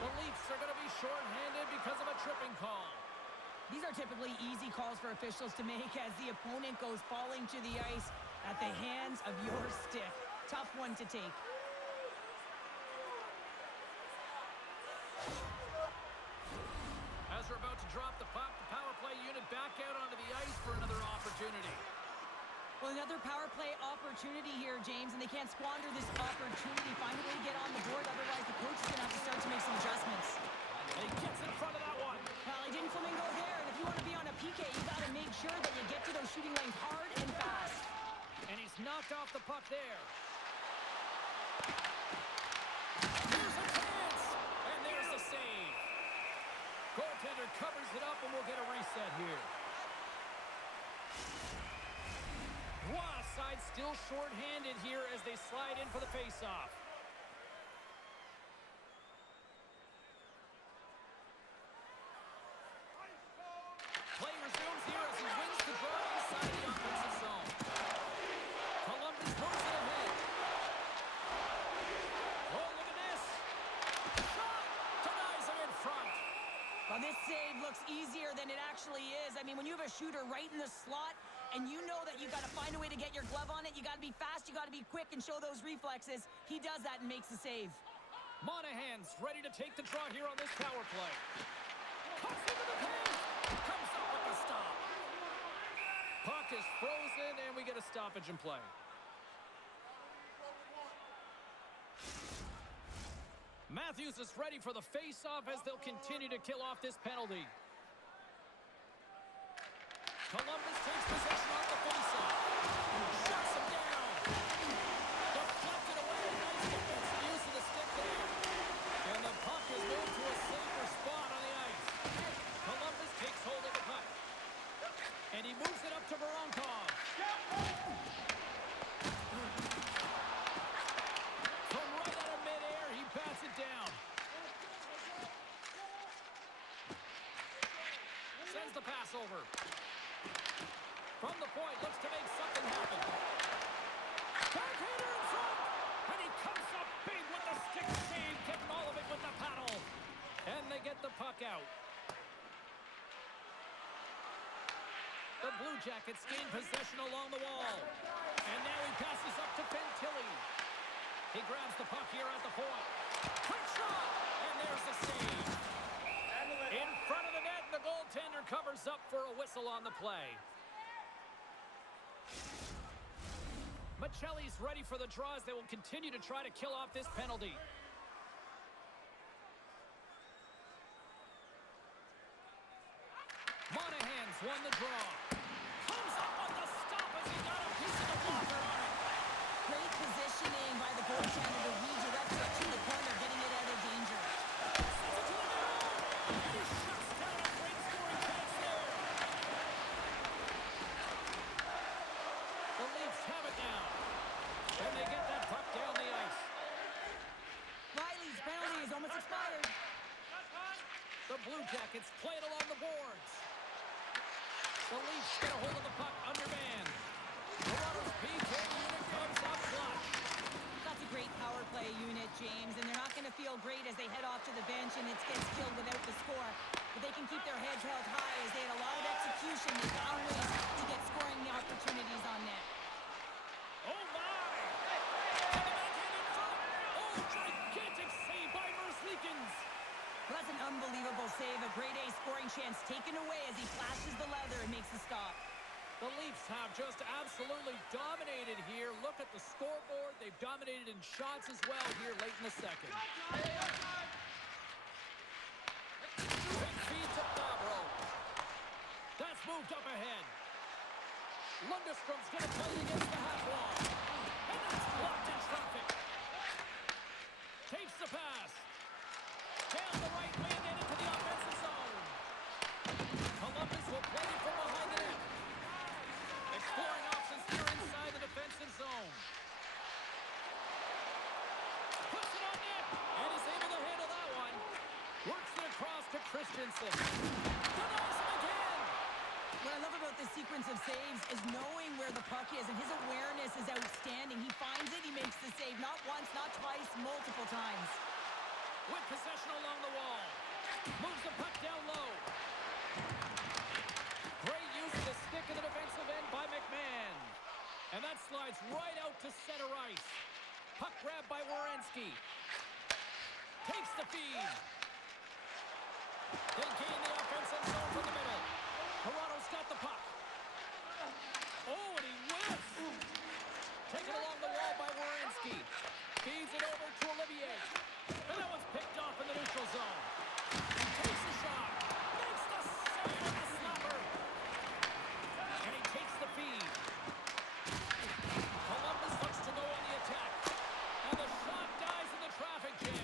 The Leafs are going to be shorthanded because of a tripping call. These are typically easy calls for officials to make as the opponent goes falling to the ice at the hands of your stick. Tough one to take. As we're about to drop the puck, the power play unit back out onto the ice for another opportunity. Well, another power play opportunity here, James, and they can't squander this opportunity. Find a way to get on the board, otherwise the coach is going to have to start to make some adjustments. And he gets in front of that one. Well, he didn't flamingo there, and if you want to be on a PK, you got to make sure that you get to those shooting lanes hard and fast. And he's knocked off the puck there. Here's a chance. And there's the save. Goaltender covers it up, and we'll get a reset here. Ross side still short-handed here as they slide in for the face-off. Play resumes here as he wins the draw inside the offensive zone. Columbus moves it ahead. Oh, look at this. Shot! Denies him in front. Well, this save looks easier than it actually is. I mean, when you have a shooter right in the slot and you know that you've got to find a way to get your glove on it, you got to be fast, you got to be quick and show those reflexes. He does that and makes the save. Monahan's ready to take the draw here on this power play. Cuts into the paint. Comes up with the stop. Puck is frozen, and we get a stoppage in play. Matthews is ready for the face-off as they'll continue to kill off this penalty. Columbus takes possession off the face-off. Shuts him down. Deflected away. Nice defensive use of the stick there. And the puck is moved to a safer spot on the ice. Columbus takes hold of the puck. And he moves it up to Voronkov. From right out of midair, he bats it down. Sends the pass over. From the point, looks to make something happen. Backhander in front! And he comes up big with the stick save, getting all of it with the paddle. And they get the puck out. The Blue Jackets gain possession along the wall. And now he passes up to Fantilli. He grabs the puck here at the point. Quick shot! And there's the save. In front of the net, the goaltender covers up for a whistle on the play. Michelli's ready for the draws. They will continue to try to kill off this penalty. Monahan's won the draw. Comes up on the stop as he got a piece of the blocker on it. Great positioning by the goaltender to redirect it to the corner, getting it out of danger. Sends it to the middle. And he shuts down a great scoring chance there. The Leafs have it now. And they get that puck down the ice. Riley's penalty is almost expired. The Blue Jackets play it along the boards. The Leafs get a hold of the puck undermanned. Toronto's PK unit comes up clutch. That's a great power play unit, James, and they're not going to feel great as they head off to the bench and it gets killed without the score. But they can keep their heads held high as they had a lot of execution. They found ways to get scoring opportunities on net. Oh, my! And the backhand in front. Oh, gigantic save by Merzlikins. Well, that's an unbelievable save. A grade A scoring chance taken away as he flashes the leather and makes the stop. The Leafs have just absolutely dominated here. Look at the scoreboard. They've dominated in shots as well here late in the second. Big feed to Fabro. That's moved up ahead. Lundstrom's going to play it against the half wall. And that's blocked in traffic. Takes the pass. Down the right wing and into the offensive zone. Columbus will play it from behind the net. Exploring options here inside the defensive zone. Puts it on net. And is able to handle that one. Works it across to Christensen. Denies him again. What I love about this sequence of saves is knowing where the puck is, and his awareness is outstanding. He finds it, he makes the save. Not once, not twice, multiple times. With possession along the wall. Moves the puck down low. Great use of the stick in the defensive end by McMahon. And that slides right out to center ice. Puck grabbed by Werenski. Takes the feed. They gain the offensive zone from the middle. Toronto's got the puck. Oh, and he whiffs. Taken along the wall by Werenski. Feeds it over to Olivier. And that one's picked off in the neutral zone. Takes the shot. Makes the save with the slapper. And he takes the feed. Columbus looks to go on the attack. And the shot dies in the traffic jam.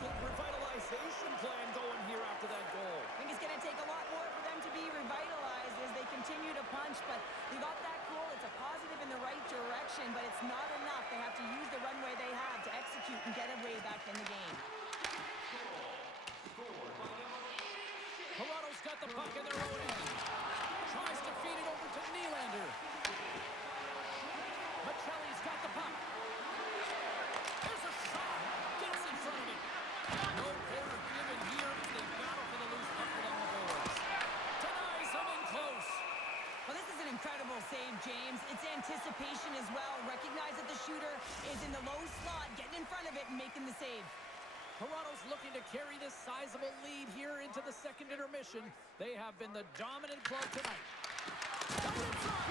little revitalization plan going here after that goal. I think it's going to take a lot more for them to be revitalized as they continue to punch, but they got that goal. It's a positive in the right direction, but it's not enough. They have to use the runway they have to execute and get a way back in the game. Toronto's got the puck in their own end. Tries to feed it over to Nylander. Machelli's got the puck. There's a shot. Gets in front of it. No quarter given here as they battle for the loose puck along the boards. Denies him in close. Well, this is an incredible save, James. It's anticipation as well. Recognize that the shooter is in the low slot, getting in front of it and making the save. Toronto's looking to carry this sizable lead here into the second intermission. They have been the dominant club tonight. Right in front.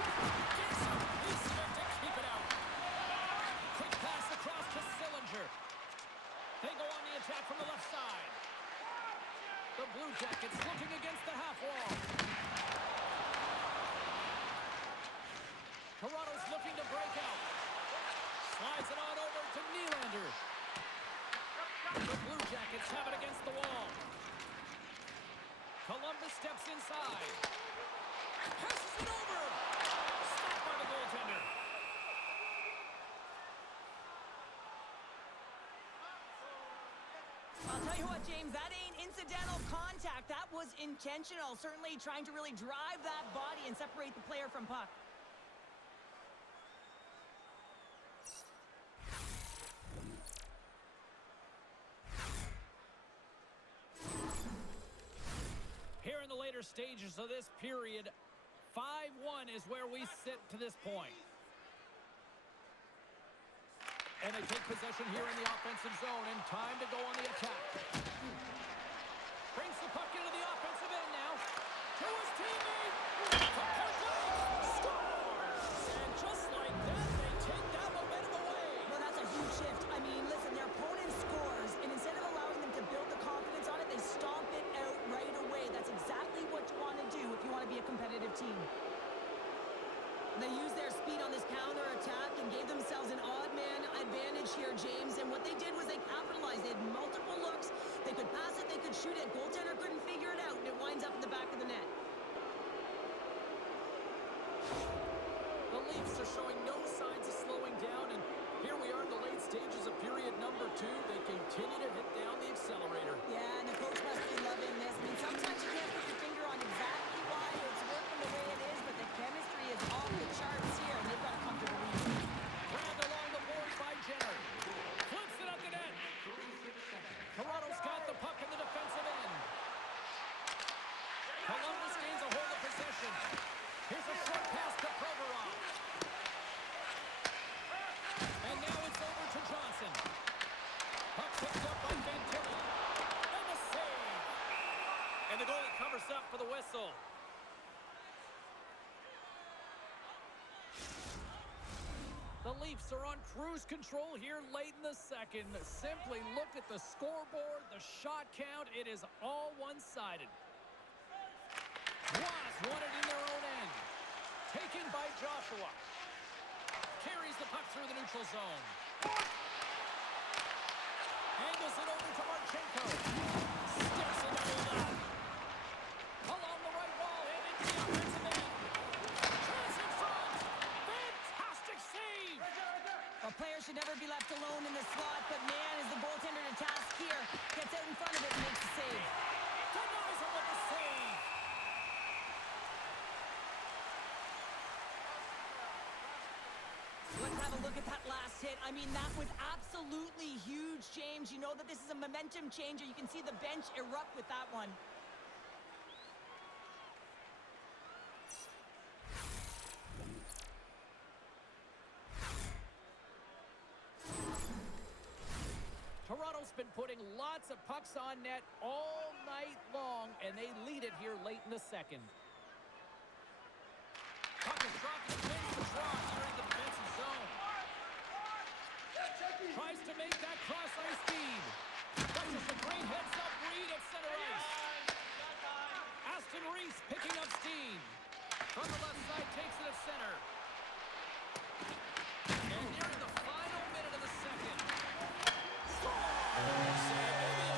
Gets him. He's got to keep it out. Quick pass across to Sillinger. They go on the attack from the left side. The Blue Jackets looking against the half wall. Toronto's looking to break out. Slides it on over to Nylander. The Blue Jackets have it against the wall. Columbus steps inside. Passes it over. Stopped by the goaltender. I'll tell you what, James, that ain't incidental contact. That was intentional. Certainly trying to really drive that body and separate the player from puck. Here in the later stages of this period, 5-1 is where we sit to this point. And they take possession here in the offensive zone, and time to go on the attack. Brings the puck into the offensive end now. To his teammate. Scores! And just like that, they take that momentum away. Well, that's a huge shift. I mean, listen, their opponent scores, and instead of allowing them to build the confidence on it, they stomp it out right away. That's exactly what you want to do if you want to be a competitive team. They used their speed on this counter-attack and gave themselves an odd-man advantage here, James. And what they did was they capitalized. They had multiple looks. They could pass it. They could shoot it. Goaltender couldn't figure it out, and it winds up in the back of the net. The Leafs are showing no signs of slowing down, and here we are in the late stages of period number 2. They continue to hit down the accelerator. Yeah, and the coach must be loving this. I mean, sometimes you can't put your finger on exactly why it's working the way it is, but the chemistry is off the charts here, and they've got a comfortable lead. Grabbed along the boards by Jenner. Flips it up the net. Toronto's got the puck in the defensive end. Columbus gains a hold of possession. Here's a short pass to Provorov. And now it's over to Johnson. Puck picked up by Fantilli. And the save. And the goalie covers up for the whistle. The Leafs are on cruise control here late in the second. Simply look at the scoreboard, the shot count. It is all one-sided. Wasp won it in their own end. Taken by Joshua. Carries the puck through the neutral zone. Angles it over to Marchenko. Steps into the net. Along the right wall and into the offensive end. Chance in front. Fantastic save. Well, players should never be left alone in the slot, but man, is the goaltender to task here. Gets out in front of it and makes the save. Denies him with the save. Let's have a look at that last hit. I mean, that was absolutely huge, James. You know that this is a momentum changer. You can see the bench erupt with that one. Toronto's been putting lots of pucks on net all night long, and they lead it here late in the second. Puck is dropped and wins the draw here in the defensive zone. Tries to make that cross-ice feed. That's just a great heads-up read at center ice. Aston Reese picking up steam. From the left side, takes it at center. And nearing the final minute of the second. Scores! And maybe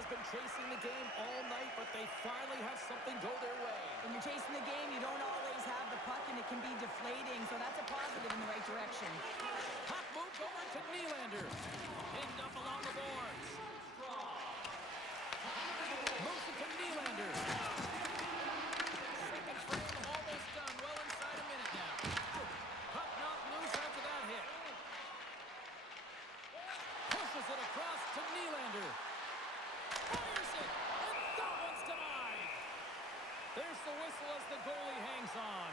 has been chasing the game all night, but they finally have something go their way. When you're chasing the game, you don't always have the puck, and it can be deflating, so that's a positive in the right direction. Puck moved over to Nylander. Pinned up along the boards. Moves it to Nylander. Second frame almost done. Well inside a minute now. Puck knocked loose after that hit. Pushes it across to Nylander. Fires it, and that one's denied. There's the whistle as the goalie hangs on.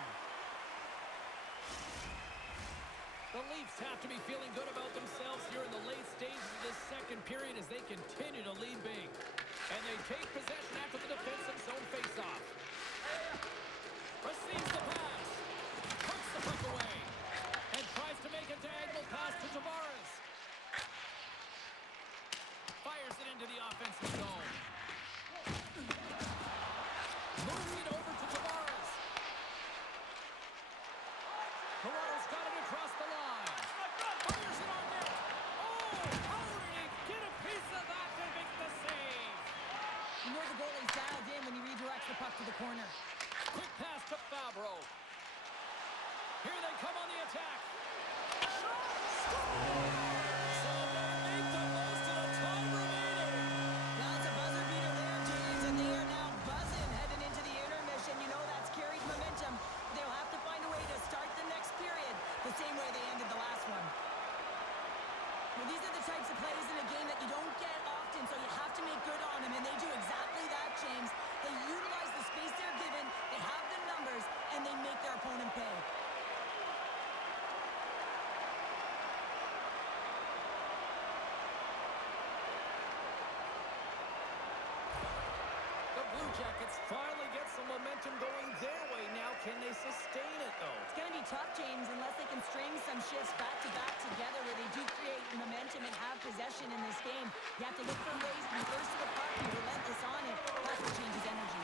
The Leafs have to be feeling good about themselves here in the late stages of this second period as they continue to lead big. And they take possession after the defensive zone faceoff. Receives the pass. Puts the puck away. And tries to make a diagonal pass to Tavares. Fires it into the offensive zone. Moves it over to Tavares. Toronto's got it across the line. Fires it on net. Oh, how did he get a piece of that to make the save? You know the goalie's dialed in when he redirects the puck to the corner. Quick pass to Fabro. Here they come on the attack. Shot! Score! So they make the most of the time remaining. Now it's a buzzer beater there, James, and they are now buzzing heading into the intermission. You know that's carried momentum. They'll have to find a way to start the next period the same way they ended the last one. Well, these are the types of plays in a game that you don't get often, so you have to make good on them, and they do exactly that, James. They utilize the space they're given, they have the numbers, and they make their opponent pay. The Blue Jackets finally get some momentum going their way now. Can they sustain it, though? It's going to be tough, James, unless they can string some shifts back-to-back together where they do create momentum and have possession in this game. You have to look for ways to be first to the puck and relentless on it. That's what changes energy.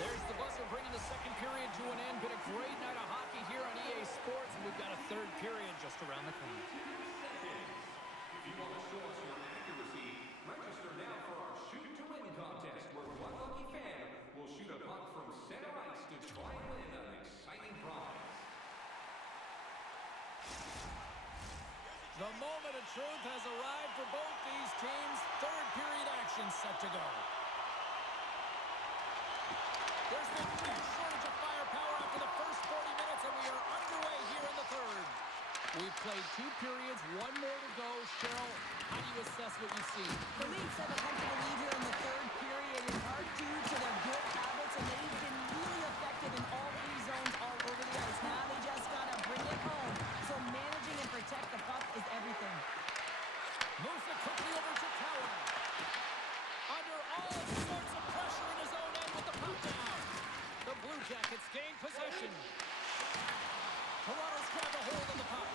There's the buzzer bringing the second period to an end. Been a great night of hockey here on EA Sports, and we've got a third period just around the corner. If you want to show us your accuracy, register now for our Shoot to Win contest, where one lucky fan will shoot a puck from center ice to try and win an exciting prize. The moment of truth has arrived for both these teams. Third period action set to go. There's been no shortage of firepower after the first 40 minutes, and we are underway here in the third. We've played 2 periods, 1 more to go. Cheryl, how do you assess what you see? The Leafs have a comfortable lead here in the third period, in part due to their good habits, and they've been really effective in all 3 zones all over the ice. Now they just got to bring it home. So managing and protect the puck is everything. Moves it quickly over to Tower. Under all sorts of pressure in his own end with the puck down. The Blue Jackets gain possession. Toronto's grabbed a hold of the puck.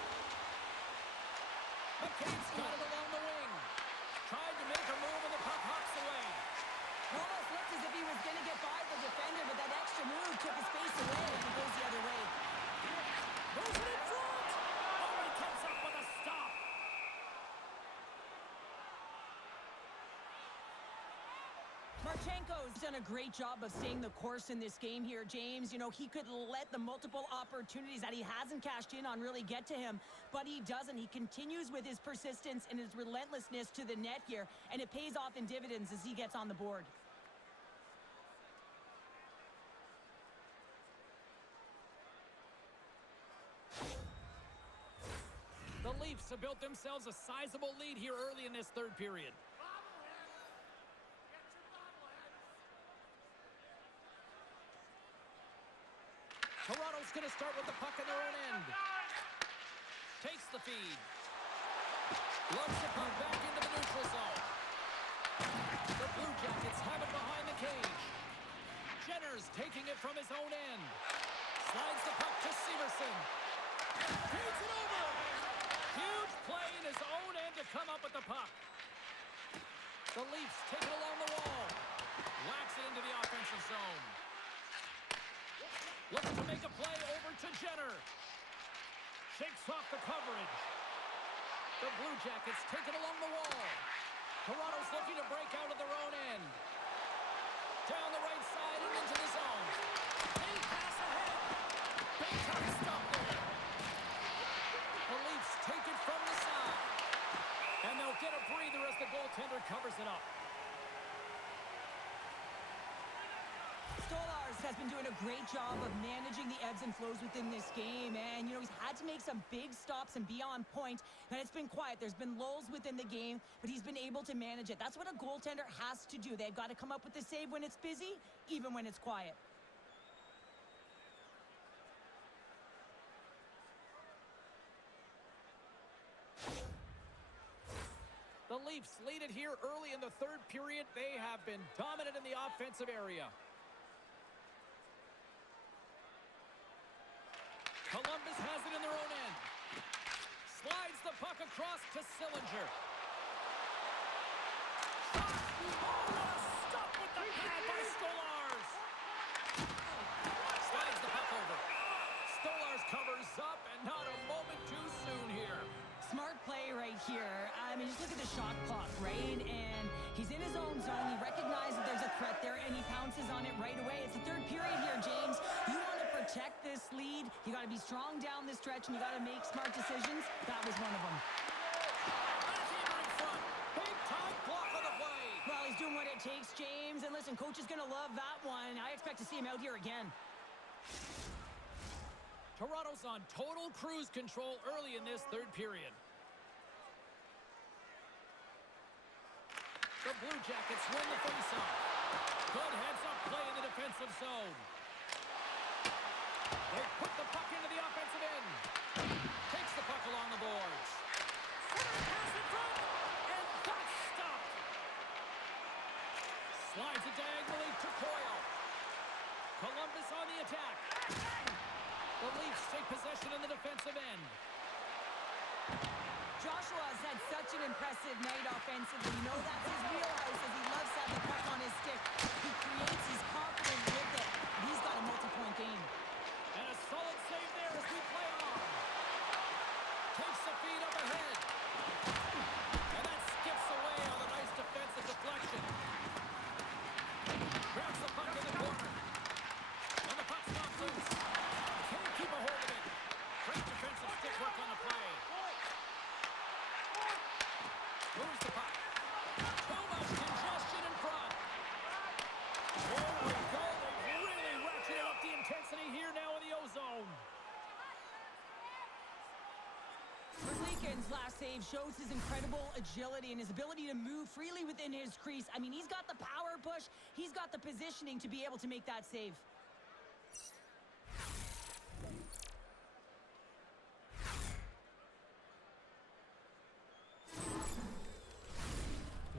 McCabe's got it along the wing. Tried to make a move and the puck hops away. It almost looked as if he was going to get by the defender, but that extra move took his space away, and it goes the other way. Moves it in front. Oh, he comes up with a stop. Marchenko's done a great job of staying the course in this game here, James. You know, he could let the multiple opportunities that he hasn't cashed in on really get to him, but he doesn't. He continues with his persistence and his relentlessness to the net here, and it pays off in dividends as he gets on the board. The Leafs have built themselves a sizable lead here early in this third period. Toronto's going to start with the puck in their own end. Takes the feed. Loves the puck back into the neutral zone. The Blue Jackets have it behind the cage. Jenner's taking it from his own end. Slides the puck to Severson. Feeds it over. Huge play in his own end to come up with the puck. The Leafs take it along the wall. Whacks it into the offensive zone. Looking to make a play over to Jenner. Shakes off the coverage. The Blue Jackets take it along the wall. Toronto's looking to break out of their own end. Down the right side and into the zone. They pass ahead. Big time stop there. The Leafs take it from the side. And they'll get a breather as the goaltender covers it up. Stolarz has been doing a great job of managing the ebbs and flows within this game. And, you know, he's had to make some big stops and be on point. And it's been quiet. There's been lulls within the game, but he's been able to manage it. That's what a goaltender has to do. They've got to come up with the save when it's busy, even when it's quiet. The Leafs lead it here early in the third period. They have been dominant in the offensive area. Columbus has it in their own end. Slides the puck across to Sillinger. Shot! Oh, what a stop with the pad by Stolarz! Slides the puck over. Stolarz covers up, and not a moment too soon here. Smart play right here. I mean, just look at the shot clock, right? And he's in his own zone. He recognizes that there's a threat there, and he pounces on it right away. It's the third period here, James. You want to protect this lead. You got to be strong down the stretch, and you got to make smart decisions. That was one of them. Backhand in front. Big time block on the play. Well, he's doing what it takes, James. And listen, coach is going to love that one. I expect to see him out here again. Toronto's on total cruise control early in this third period. The Blue Jackets win the faceoff. Good heads-up play in the defensive zone. They put the puck into the offensive end. Takes the puck along the boards. Center pass in front, and that's stopped. Slides it diagonally to Coyle. Columbus on the attack. The Leafs take possession in the defensive end. Joshua has had such an impressive night offensively. You know that's his wheelhouse as he loves to have the puck on his stick. He creates, he's confident with it. He's got a multi-point game. And a solid save there as we play on. Takes the feed up ahead. And that skips away on a nice defensive deflection. Grabs the puck in the corner. And the puck's not loose. Can't keep a hold of it. Great defensive stick work on the play. Moves the puck. Too much congestion in front. There we go. They've really ratcheted up the intensity here now in the O-zone. Verleeken's last save shows his incredible agility and his ability to move freely within his crease. I mean, he's got the power push. He's got the positioning to be able to make that save.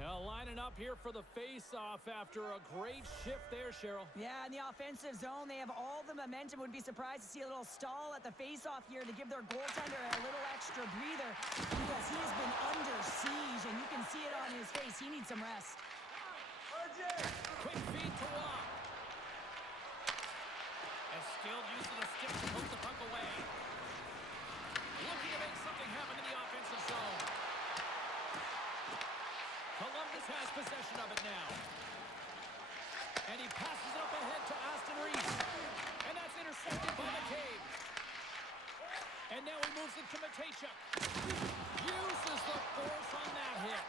Now lining up here for the face-off after a great shift there, Cheryl. Yeah, in the offensive zone, they have all the momentum. Would be surprised to see a little stall at the face-off here to give their goaltender a little extra breather because he has been under siege, and you can see it on his face. He needs some rest. Quick feed to Watt. And skilled use of the stick to poke the puck away. Looking to make something happen in the offensive zone. Columbus has possession of it now. And he passes it up ahead to Aston Reese. And that's intercepted by McCabe. And now he moves it to Matejchuk. Uses the force on that hit.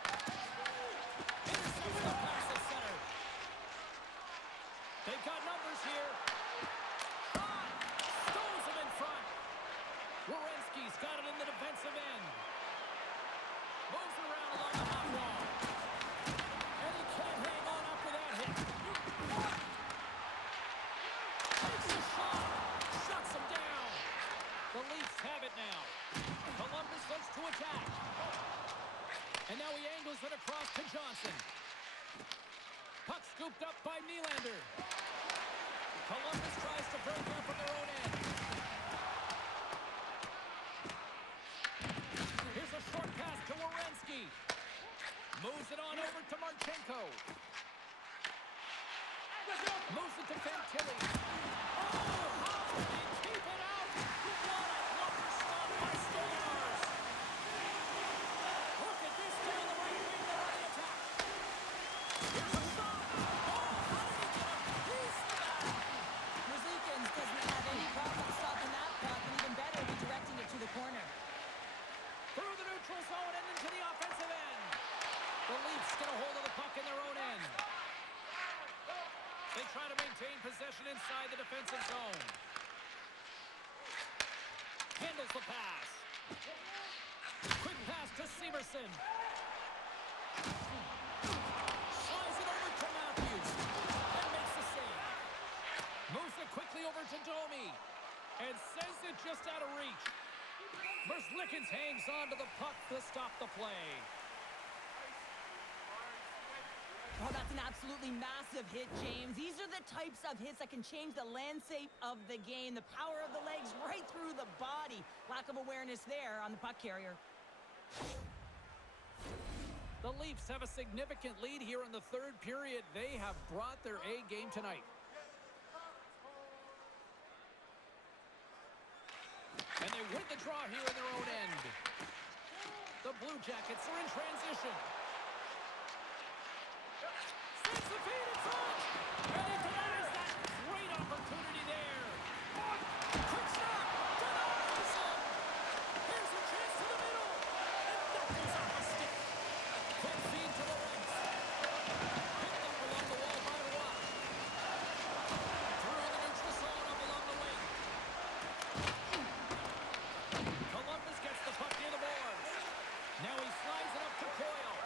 Intercepts the pass at center. They've got numbers here. Shot! Stows him in front. Werenski's got it in the defensive end. Moves it around along the hot wall. And he can't hang on after that hit. Takes a shot. Shuts him down. The Leafs have it now. Columbus looks to attack. And now he angles it across to Johnson. Puck scooped up by Nylander. Columbus tries to break out from their own end. Here's a short pass to Werenski. Moves it on over to Marchenko. Moves it to Fantilli. Oh, how did he keep it out? What a clever stop by Stolarz. inside the defensive zone. Handles the pass. Quick pass to Severson. Slides it over to Matthews. And makes the save. Moves it quickly over to Domi. And sends it just out of reach. Merzlikins hangs on to the puck to stop the play. Oh, that's an absolutely massive hit, James. These are the types of hits that can change the landscape of the game. The power of the legs right through the body. Lack of awareness there on the puck carrier. The Leafs have a significant lead here in the third period. They have brought their A game tonight. And they win the draw here in their own end. The Blue Jackets are in transition. Sends the feed in front. And he denies that great opportunity there. Quick stop. Denies him. Here's a chance to the middle. And that goes off a stick. Quick feed to the right. Picked up along the wall by Roy. Through the neutral zone up along the wing. Columbus gets the puck near the boards. Now he slides it up to Coyle.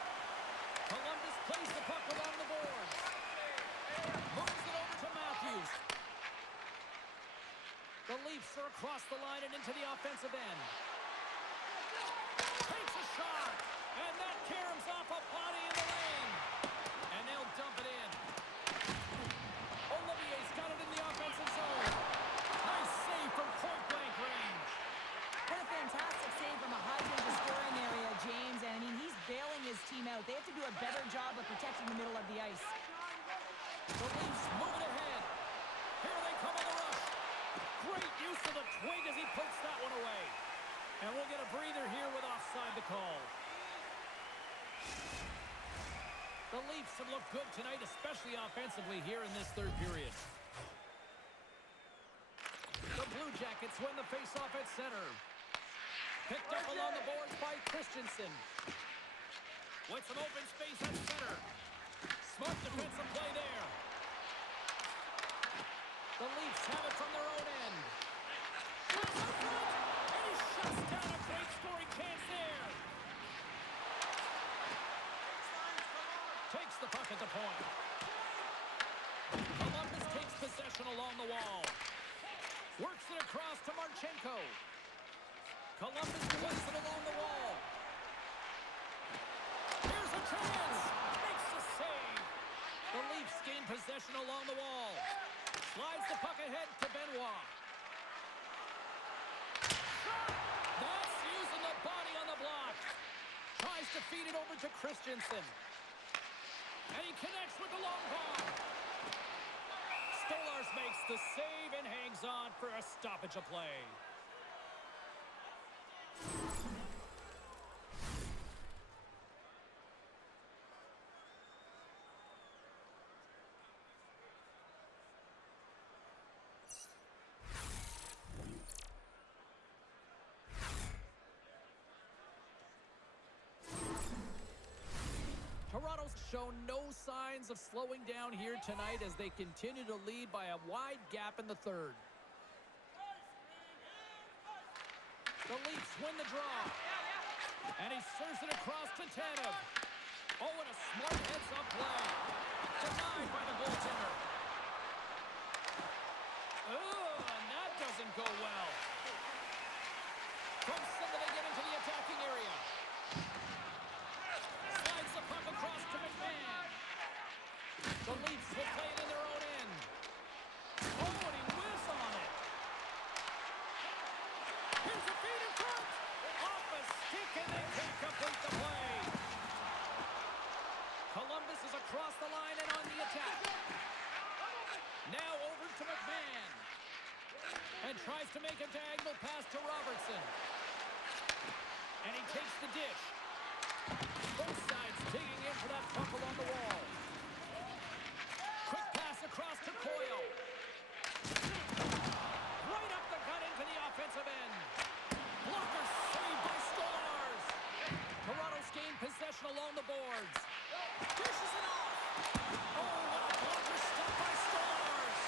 Columbus plays the puck along the boards. Moves it over to Matthews. The Leafs are across the line and into the offensive end. Takes a shot. And that caroms off a body in the lane. And they'll dump it in. Olivier's got it in the offensive zone. Nice save from point-blank range. What a fantastic save from a high-danger scoring area, James. And, I mean, he's bailing his team out. They have to do a better job of protecting the middle of the ice. The Leafs moving ahead. Here they come on the rush. Great use of the twig as he puts that one away. And we'll get a breather here with offside the call. The Leafs have looked good tonight, especially offensively here in this third period. The Blue Jackets win the faceoff at center. Picked up along the boards by Christensen. With some open space at center. Smart defensive play there. The Leafs have it from their own end. And he shuts down a great scoring chance there. Takes the puck at the point. Columbus takes possession along the wall. Works it across to Marchenko. Columbus plays it along the wall. Here's a chance. Makes the save. The Leafs gain possession along the wall. Slides the puck ahead to Benoit. That's using the body on the block. Tries to feed it over to Christensen. And he connects with the long ball. Stolarz makes the save and hangs on for a stoppage of play. Toronto's shown no signs of slowing down here tonight as they continue to lead by a wide gap in the third. The Leafs win the draw. And he serves it across to Tanev. Oh, and a smart heads-up play. Denied by the goaltender. Oh, and that doesn't go well. From center they get into the attacking area. Slides the puck across to McMahon. The Leafs will play it in their own end. Oh, and he whiffs on it. Here's a feed in front. Off a stick, and they can't complete the play. Columbus is across the line and on the attack. Now over to McMahon. And tries to make a diagonal pass to Robertson. And he takes the dish. Both sides digging in for that puck along the wall. Quick pass across to Coyle. Right up the gut into the offensive end. Blocker saved by Stolarz. Toronto's gained possession along the boards. Dishes it off. Oh, what a blocker stop by Stolarz.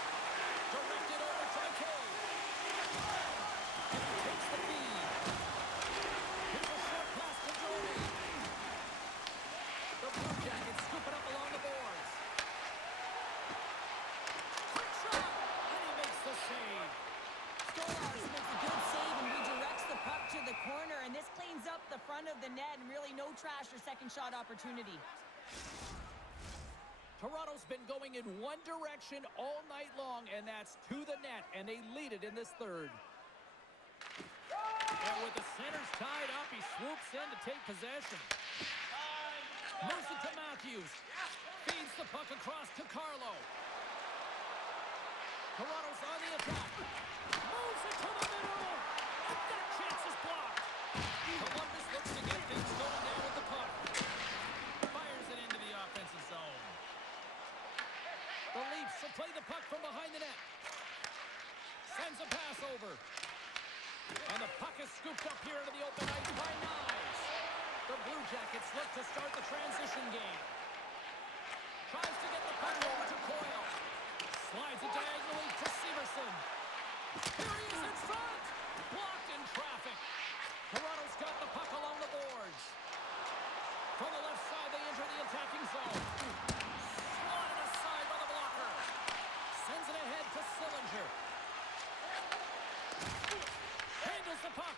makes a good save and redirects the puck to the corner, and this cleans up the front of the net, and really no trash or second shot opportunity. Toronto's been going in one direction all night long, and that's to the net, and they lead it in this third. And with the centers tied up, he swoops in to take possession. Moves it to Matthews. Feeds the puck across to Carlo. Toronto's on the attack. Moves it to the middle. And that chance is blocked. Columbus looks to get things going now with the puck. Fires it into the offensive zone. The Leafs will play the puck from behind the net. Sends a pass over. And the puck is scooped up here into the open ice by Knies. The Blue Jackets look to start the transition game. Tries to get the puck over to Coyle. Slides it diagonally to Severson. Here he is in front. Blocked in traffic. Toronto's got the puck along the boards. From the left side, they enter the attacking zone. Swatted aside by the blocker. Sends it ahead to Sillinger. Handles the puck.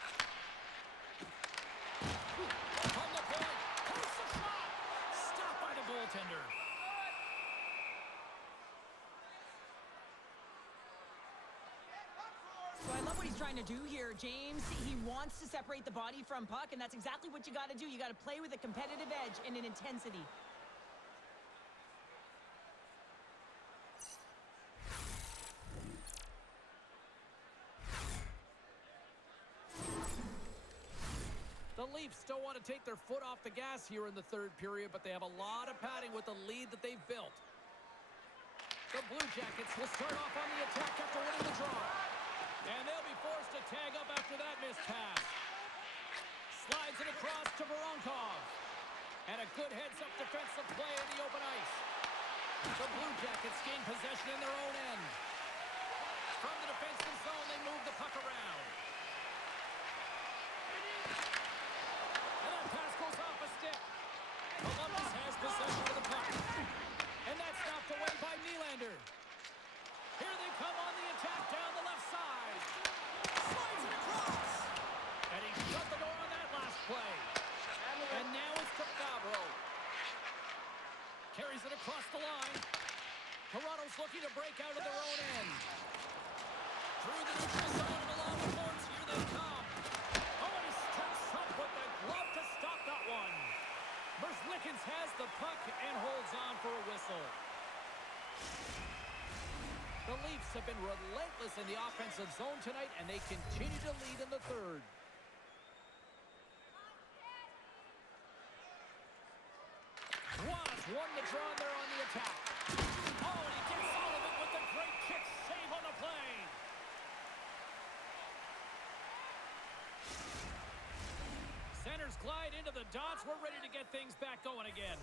From the point. Takes the shot. Stopped by the goaltender. So I love what he's trying to do here, James. He wants to separate the body from puck, and that's exactly what you got to do. You got to play with a competitive edge and an intensity. The Leafs don't want to take their foot off the gas here in the third period, but they have a lot of padding with the lead that they've built. The Blue Jackets will start off on the attack after winning the draw. And they'll be forced to tag up after that missed pass. Slides it across to Voronkov. And a good heads-up defensive play in the open ice. The Blue Jackets gain possession in their own end. From the defensive zone, they move the puck around. And that pass goes off a stick. Columbus has possession of the puck. And that's knocked away by Nylander. Here they come on the attack down the left side. Slides it across. And he shut the door on that last play. And now it's to Favreau. Carries it across the line. Toronto's looking to break out of their own end. Through the neutral zone and along the boards. Here they come. Oh, and he steps up with the glove to stop that one. Merzlikins has the puck and holds on for a whistle. The Leafs have been relentless in the offensive zone tonight, and they continue to lead in the third. Won the draw there on the attack. Oh, and he gets all of it with the great kick save on the play. Centers glide into the dots. We're ready to get things back going again.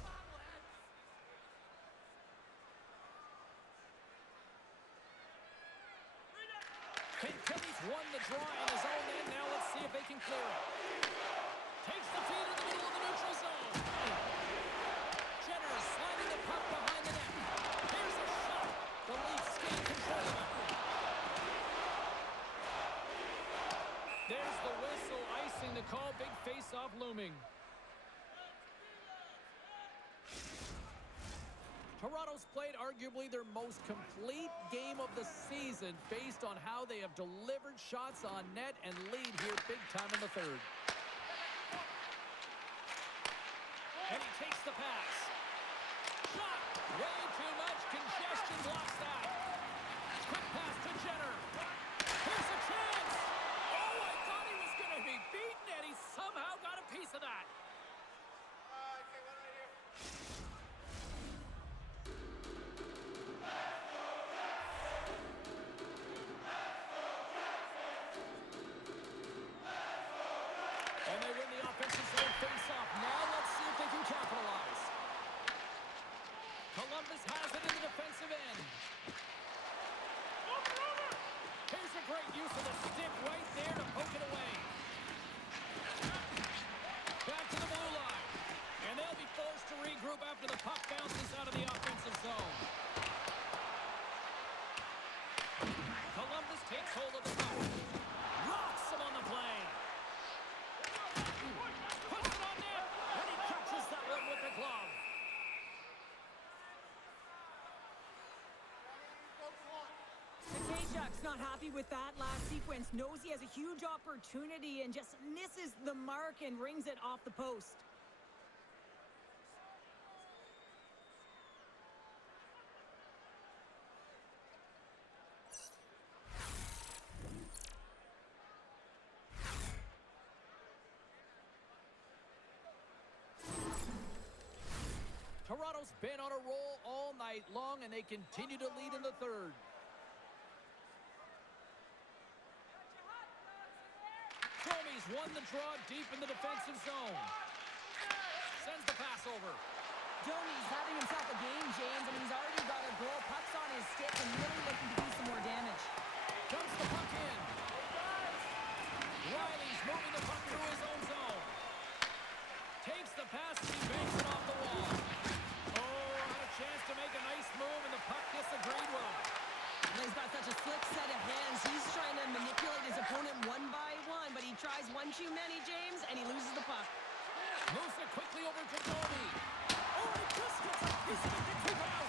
Kentilly's won the draw in his own end. Now let's see if they can clear it. Takes the feed in the middle of the neutral zone. Jenner sliding the puck behind the net. Here's a shot. The Leafs gain control of it. There's the whistle, icing the call. Big face-off looming. Toronto's played arguably their most complete game of the season based on how they have delivered shots on net and lead here big time in the third. And he takes the pass. Shot! Way too much congestion blocks that. Quick pass to Jenner. Here's a chance! Oh, I thought he was going to be beaten, and he somehow got a piece of that. And they win the offensive zone face-off. Now let's see if they can capitalize. Columbus has it in the defensive end. Here's a great use of the stick right there to poke it away. Back to the blue line. And they'll be forced to regroup after the puck bounces out of the offensive zone. Columbus takes hold of the puck. Not happy with that last sequence. Knows he has a huge opportunity and just misses the mark and rings it off the post. Toronto's been on a roll all night long, and they continue to lead in the third. Domi's won the draw deep in the defensive zone. Sends the pass over. Domi's having himself a game, James. I mean, he's already got a goal. Puck's on his stick and really looking to do some more damage. Dumps the puck in. Riley's moving the puck through his own zone. Takes the pass and he banks it off the wall. Chance to make a nice move, and the puck disagreed with him. He's got such a slick set of hands. He's trying to manipulate his opponent one by one, but he tries one too many, James, and he loses the puck. Moves it quickly over to Domi. Oh, he just gets a piece of it to keep out.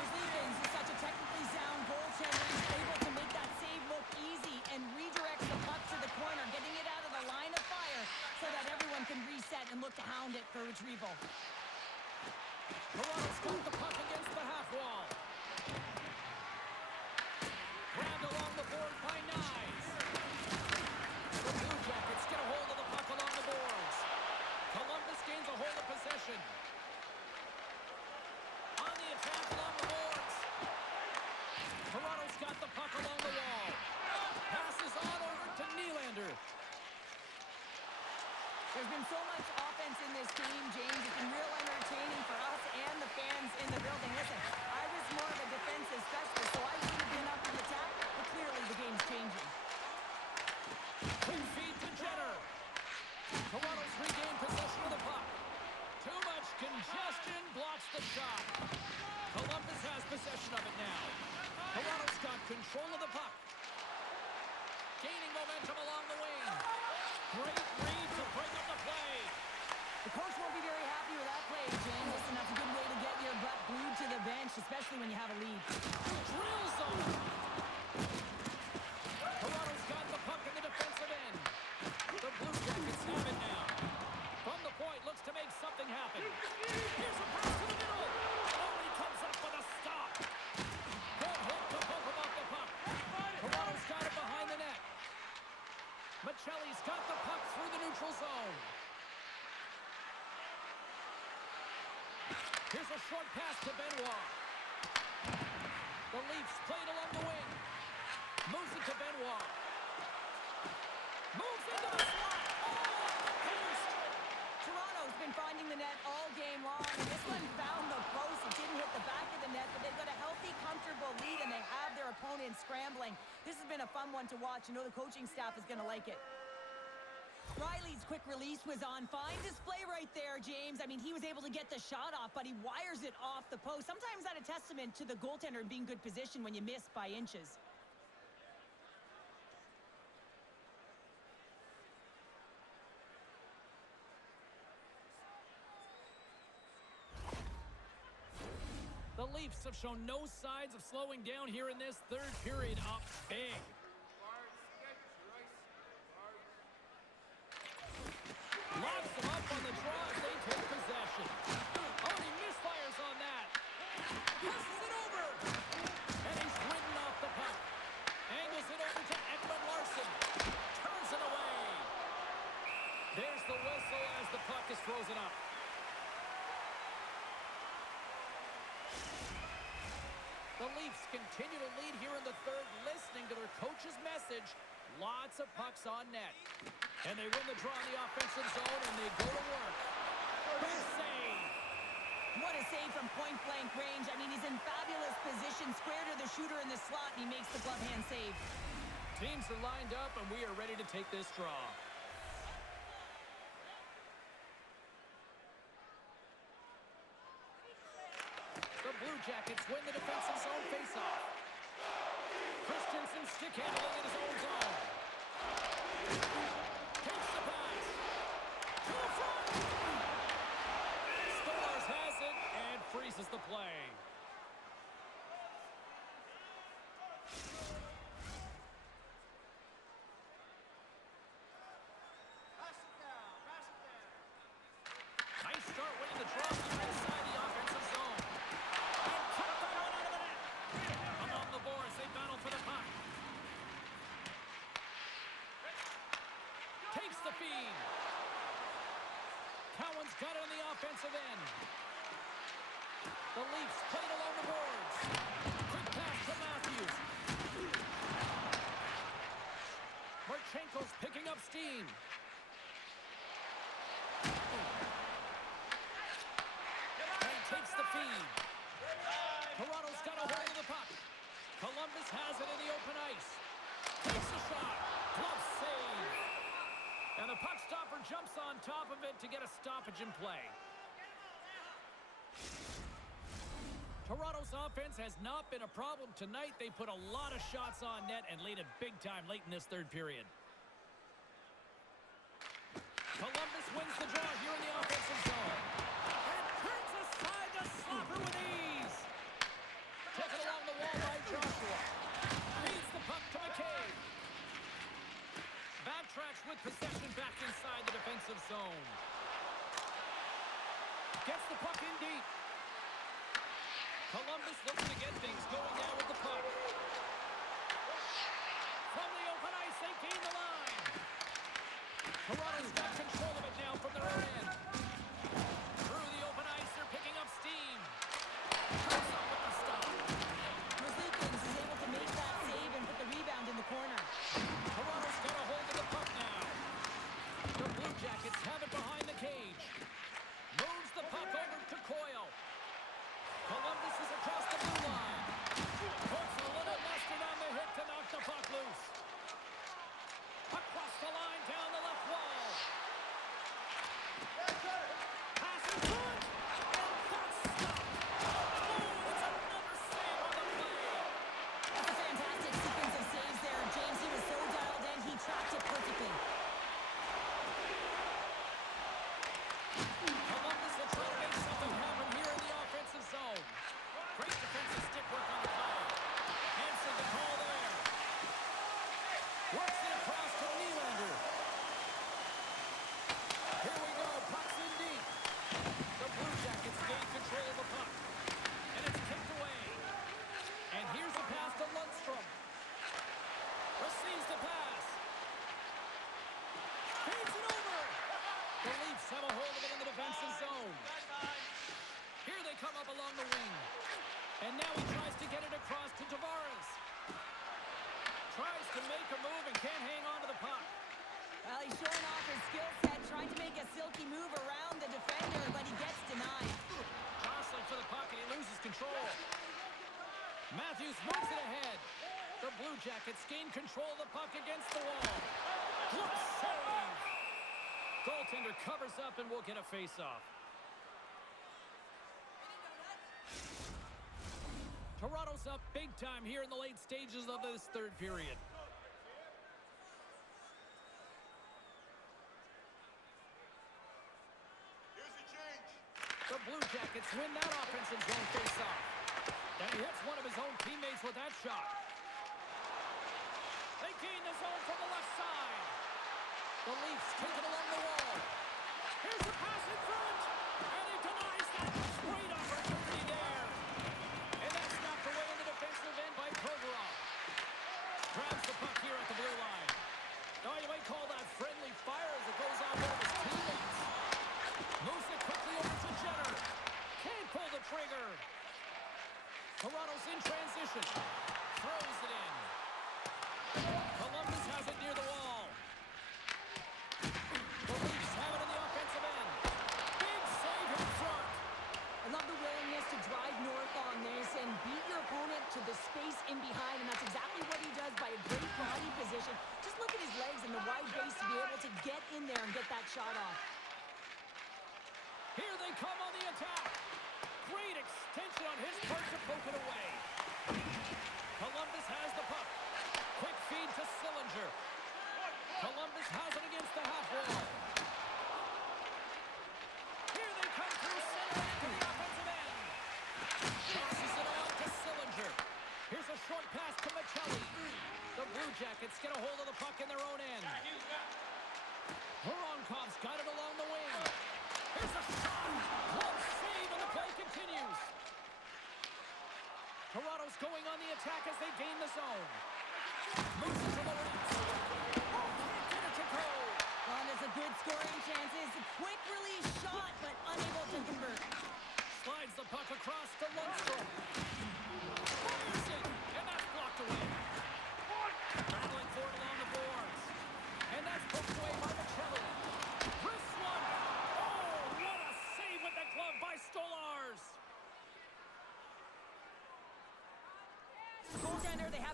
Rizlikins is such a technically sound goaltender. He's able to make that save look easy and redirects the puck to the corner, getting it out of the line of fire so that everyone can reset and look to hound it for retrieval. Toronto's got the puck against the half wall. Grabbed along the board by Nyes. The Blue Jackets get a hold of the puck along the boards. Columbus gains a hold of possession. On the attack along the boards. Toronto's got the puck along the wall. Passes on over to Nylander. There's been so much offense in this game, James. It's been real entertaining for us and the fans in the building. Listen, I was more of a defensive specialist, so I should have been up in the top, but clearly the game's changing. Quick feed to Jenner. Toronto's regained possession of the puck. Too much congestion blocks the shot. Columbus has possession of it now. Toronto's got control of the puck. Gaining momentum along the wing. Great read to break up the play. The coach won't be very happy with that play, James. Listen, that's a good way to get your butt glued to the bench, especially when you have a lead. Drill zone. Toronto's got the puck in the defensive end. The Blue Jackets have it now. From the point, looks to make something happen. Here's a pass to the middle. Oh, he comes up with a stop. Good hit to bump him off the puck. Toronto's got it behind the net. Michelli's got the puck through the neutral zone. Here's a short pass to Benoit. The Leafs played along the wing. Moves it to Benoit. Moves into the slot. Oh, first. Toronto's been finding the net all game long, and this one found the post. It didn't hit the back of the net, but they've got a healthy, comfortable lead, and they have their opponent scrambling. This has been a fun one to watch. You know the coaching staff is going to like it. Riley's quick release was on. Fine display right there, James. I mean, he was able to get the shot off, but he wires it off the post. Sometimes that's a testament to the goaltender being good position when you miss by inches. The Leafs have shown no signs of slowing down here in this third period. Up big. Locks them up on the draw as they take possession. Oh, he misfires on that. Passes it over. And he's ridden off the puck. Angles it over to Ekman Larson. Turns it away. There's the whistle as the puck is frozen up. The Leafs continue to lead here in the third, listening to their coach's message. Lots of pucks on net. And they win the draw in the offensive zone, and they go to work. Big save. What a save from point-blank range. I mean, he's in fabulous position, square to the shooter in the slot, and he makes the glove hand save. Teams are lined up, and we are ready to take this draw. The Blue Jackets win the defensive zone faceoff. Christensen stick handling in his own zone. Takes the pass. To the front. Stolarz has it and freezes the play. speed. Cowan's got it on the offensive end. The Leafs play it along the boards. Quick pass to Matthews. Marchenko's picking up steam. And he takes the feed. Toronto's got a hold of the puck. Columbus has it in the open ice. Takes the shot. Glove save. And the puck stopper jumps on top of it to get a stoppage in play. Toronto's offense has not been a problem tonight. They put a lot of shots on net and laid it big time late in this third period. Columbus wins the draw here in the offensive zone. And turns aside the slapper with ease. Taken along the wall by Joshua. Feeds the puck to McCabe. Backtracks with possession back inside the defensive zone. Gets the puck in deep. Columbus looking to get things going now with the puck. From the open ice, they gain the line. Toronto's got control of it now from their own end. Through the open ice, they're picking up steam. Comes up with the stop. Merzlikins is able to make that save and put the rebound in the corner. Toronto's got a hold of the puck now. The Blue Jackets have it behind the cage. Moves the puck over to Coyle. Columbus is across the blue line. Puts a little mustard on the hit to knock the puck loose. Across the line, down the left wall. Pass in front. And that's stopped. Oh, it's another save on the play. That's a fantastic sequence of saves there. James, he was so dialed in, he tracked it perfectly. Columbus will try to make something happen here in the offensive zone. Great defensive stick work on the play. Answered the call there. Works it across to Nylander. Here we go. Puck's in deep. The Blue Jackets gain control of the puck. And it's kicked away. And here's a pass to Lundstrom. Receives the pass. Feeds it over. The Leafs have a hold of it in the defensive zone. Here they come up along the wing. And now he tries to get it across to Tavares. Tries to make a move and can't hang on to the puck. Well, he's showing off his skill set, trying to make a silky move around the defender, but he gets denied. Jostling for the puck and he loses control. Matthews moves it ahead. The Blue Jackets gain control of the puck against the wall. Glove save. Goaltender covers up and will get a face-off. Toronto's up big time here in the late stages of this third period. Here's the change. The Blue Jackets win that offensive zone face-off. And he hits one of his own teammates with that shot. They gain the zone from the left side. The Leafs take it along the wall. Here's the pass in front. And he denies that great opportunity there. And that's knocked away in the defensive end by Provorov. Grabs the puck here at the blue line. Now you might call that friendly fire as it goes on one of his teammates. Moves it quickly over to Jenner. Can't pull the trigger. Toronto's in transition. Throws it in. Columbus has it near the wall. The Leafs have it in the offensive end. Big save in front. I love the willingness to drive north on this and beat your opponent to the space in behind, and that's exactly what he does by a great body position. Just look at his legs and the wide base to be able to get in there and get that shot off. Here they come on the attack. Great extension on his part to poke it away. Columbus has the puck. Quick feed to Sillinger. Columbus has it against the half wall. Here they come through center into the offensive end. Tosses it on to Sillinger. Here's a short pass to Michelli. The Blue Jackets get a hold of the puck in their own end. Voronkov's got it along the wing. Here's a shot. Glove save and the play continues. Toronto's going on the attack as they gain the zone. Moves it to the right. Oh, can't get it to go. Well, and it's a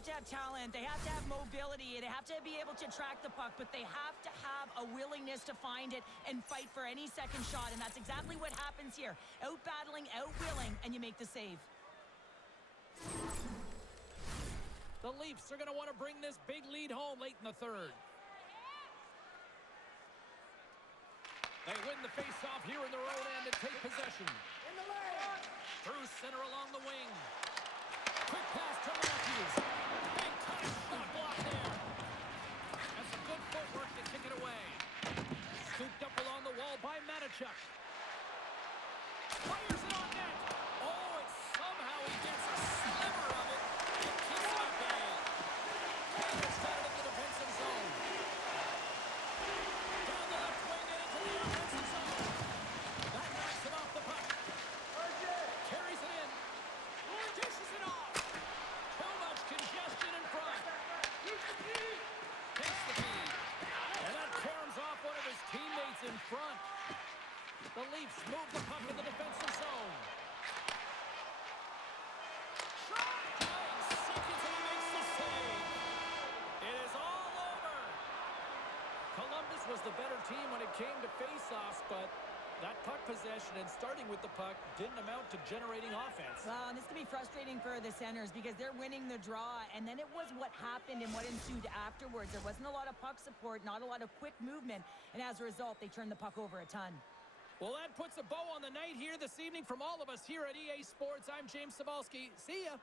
have to have talent. They have to have mobility. They have to be able to track the puck, but they have to have a willingness to find it and fight for any second shot, and that's exactly what happens here. Out-battling, out-willing, and you make the save. The Leafs are going to want to bring this big lead home late in the third. They win the face-off here in their own end and take possession. Through center along the wing. Quick pass to Matthews. Big time shot block there. That's some good footwork to kick it away. Scooped up along the wall by Matichuk. Fires it on net. Oh, it somehow he gets a sliver of it. And keeps it at bay. Taylor's got it in the defensive zone. Down the left wing and into the offensive zone. That knocks him off the puck. Carries it in. Dishes it off. Too much congestion in front. Takes the feed. And that caroms off one of his teammates in front. The Leafs move the puck in the defensive zone. Playing seconds and he makes the save. It is all over. Columbus was the better team when it came to face-offs, but that puck possession and starting with the puck didn't amount to generating offense. Well, and this can be frustrating for the centers because they're winning the draw, and then it was what happened and what ensued afterwards. There wasn't a lot of puck support, not a lot of quick movement, and as a result, they turned the puck over a ton. Well, that puts a bow on the night here this evening from all of us here at EA Sports. I'm James Cybulski. See ya.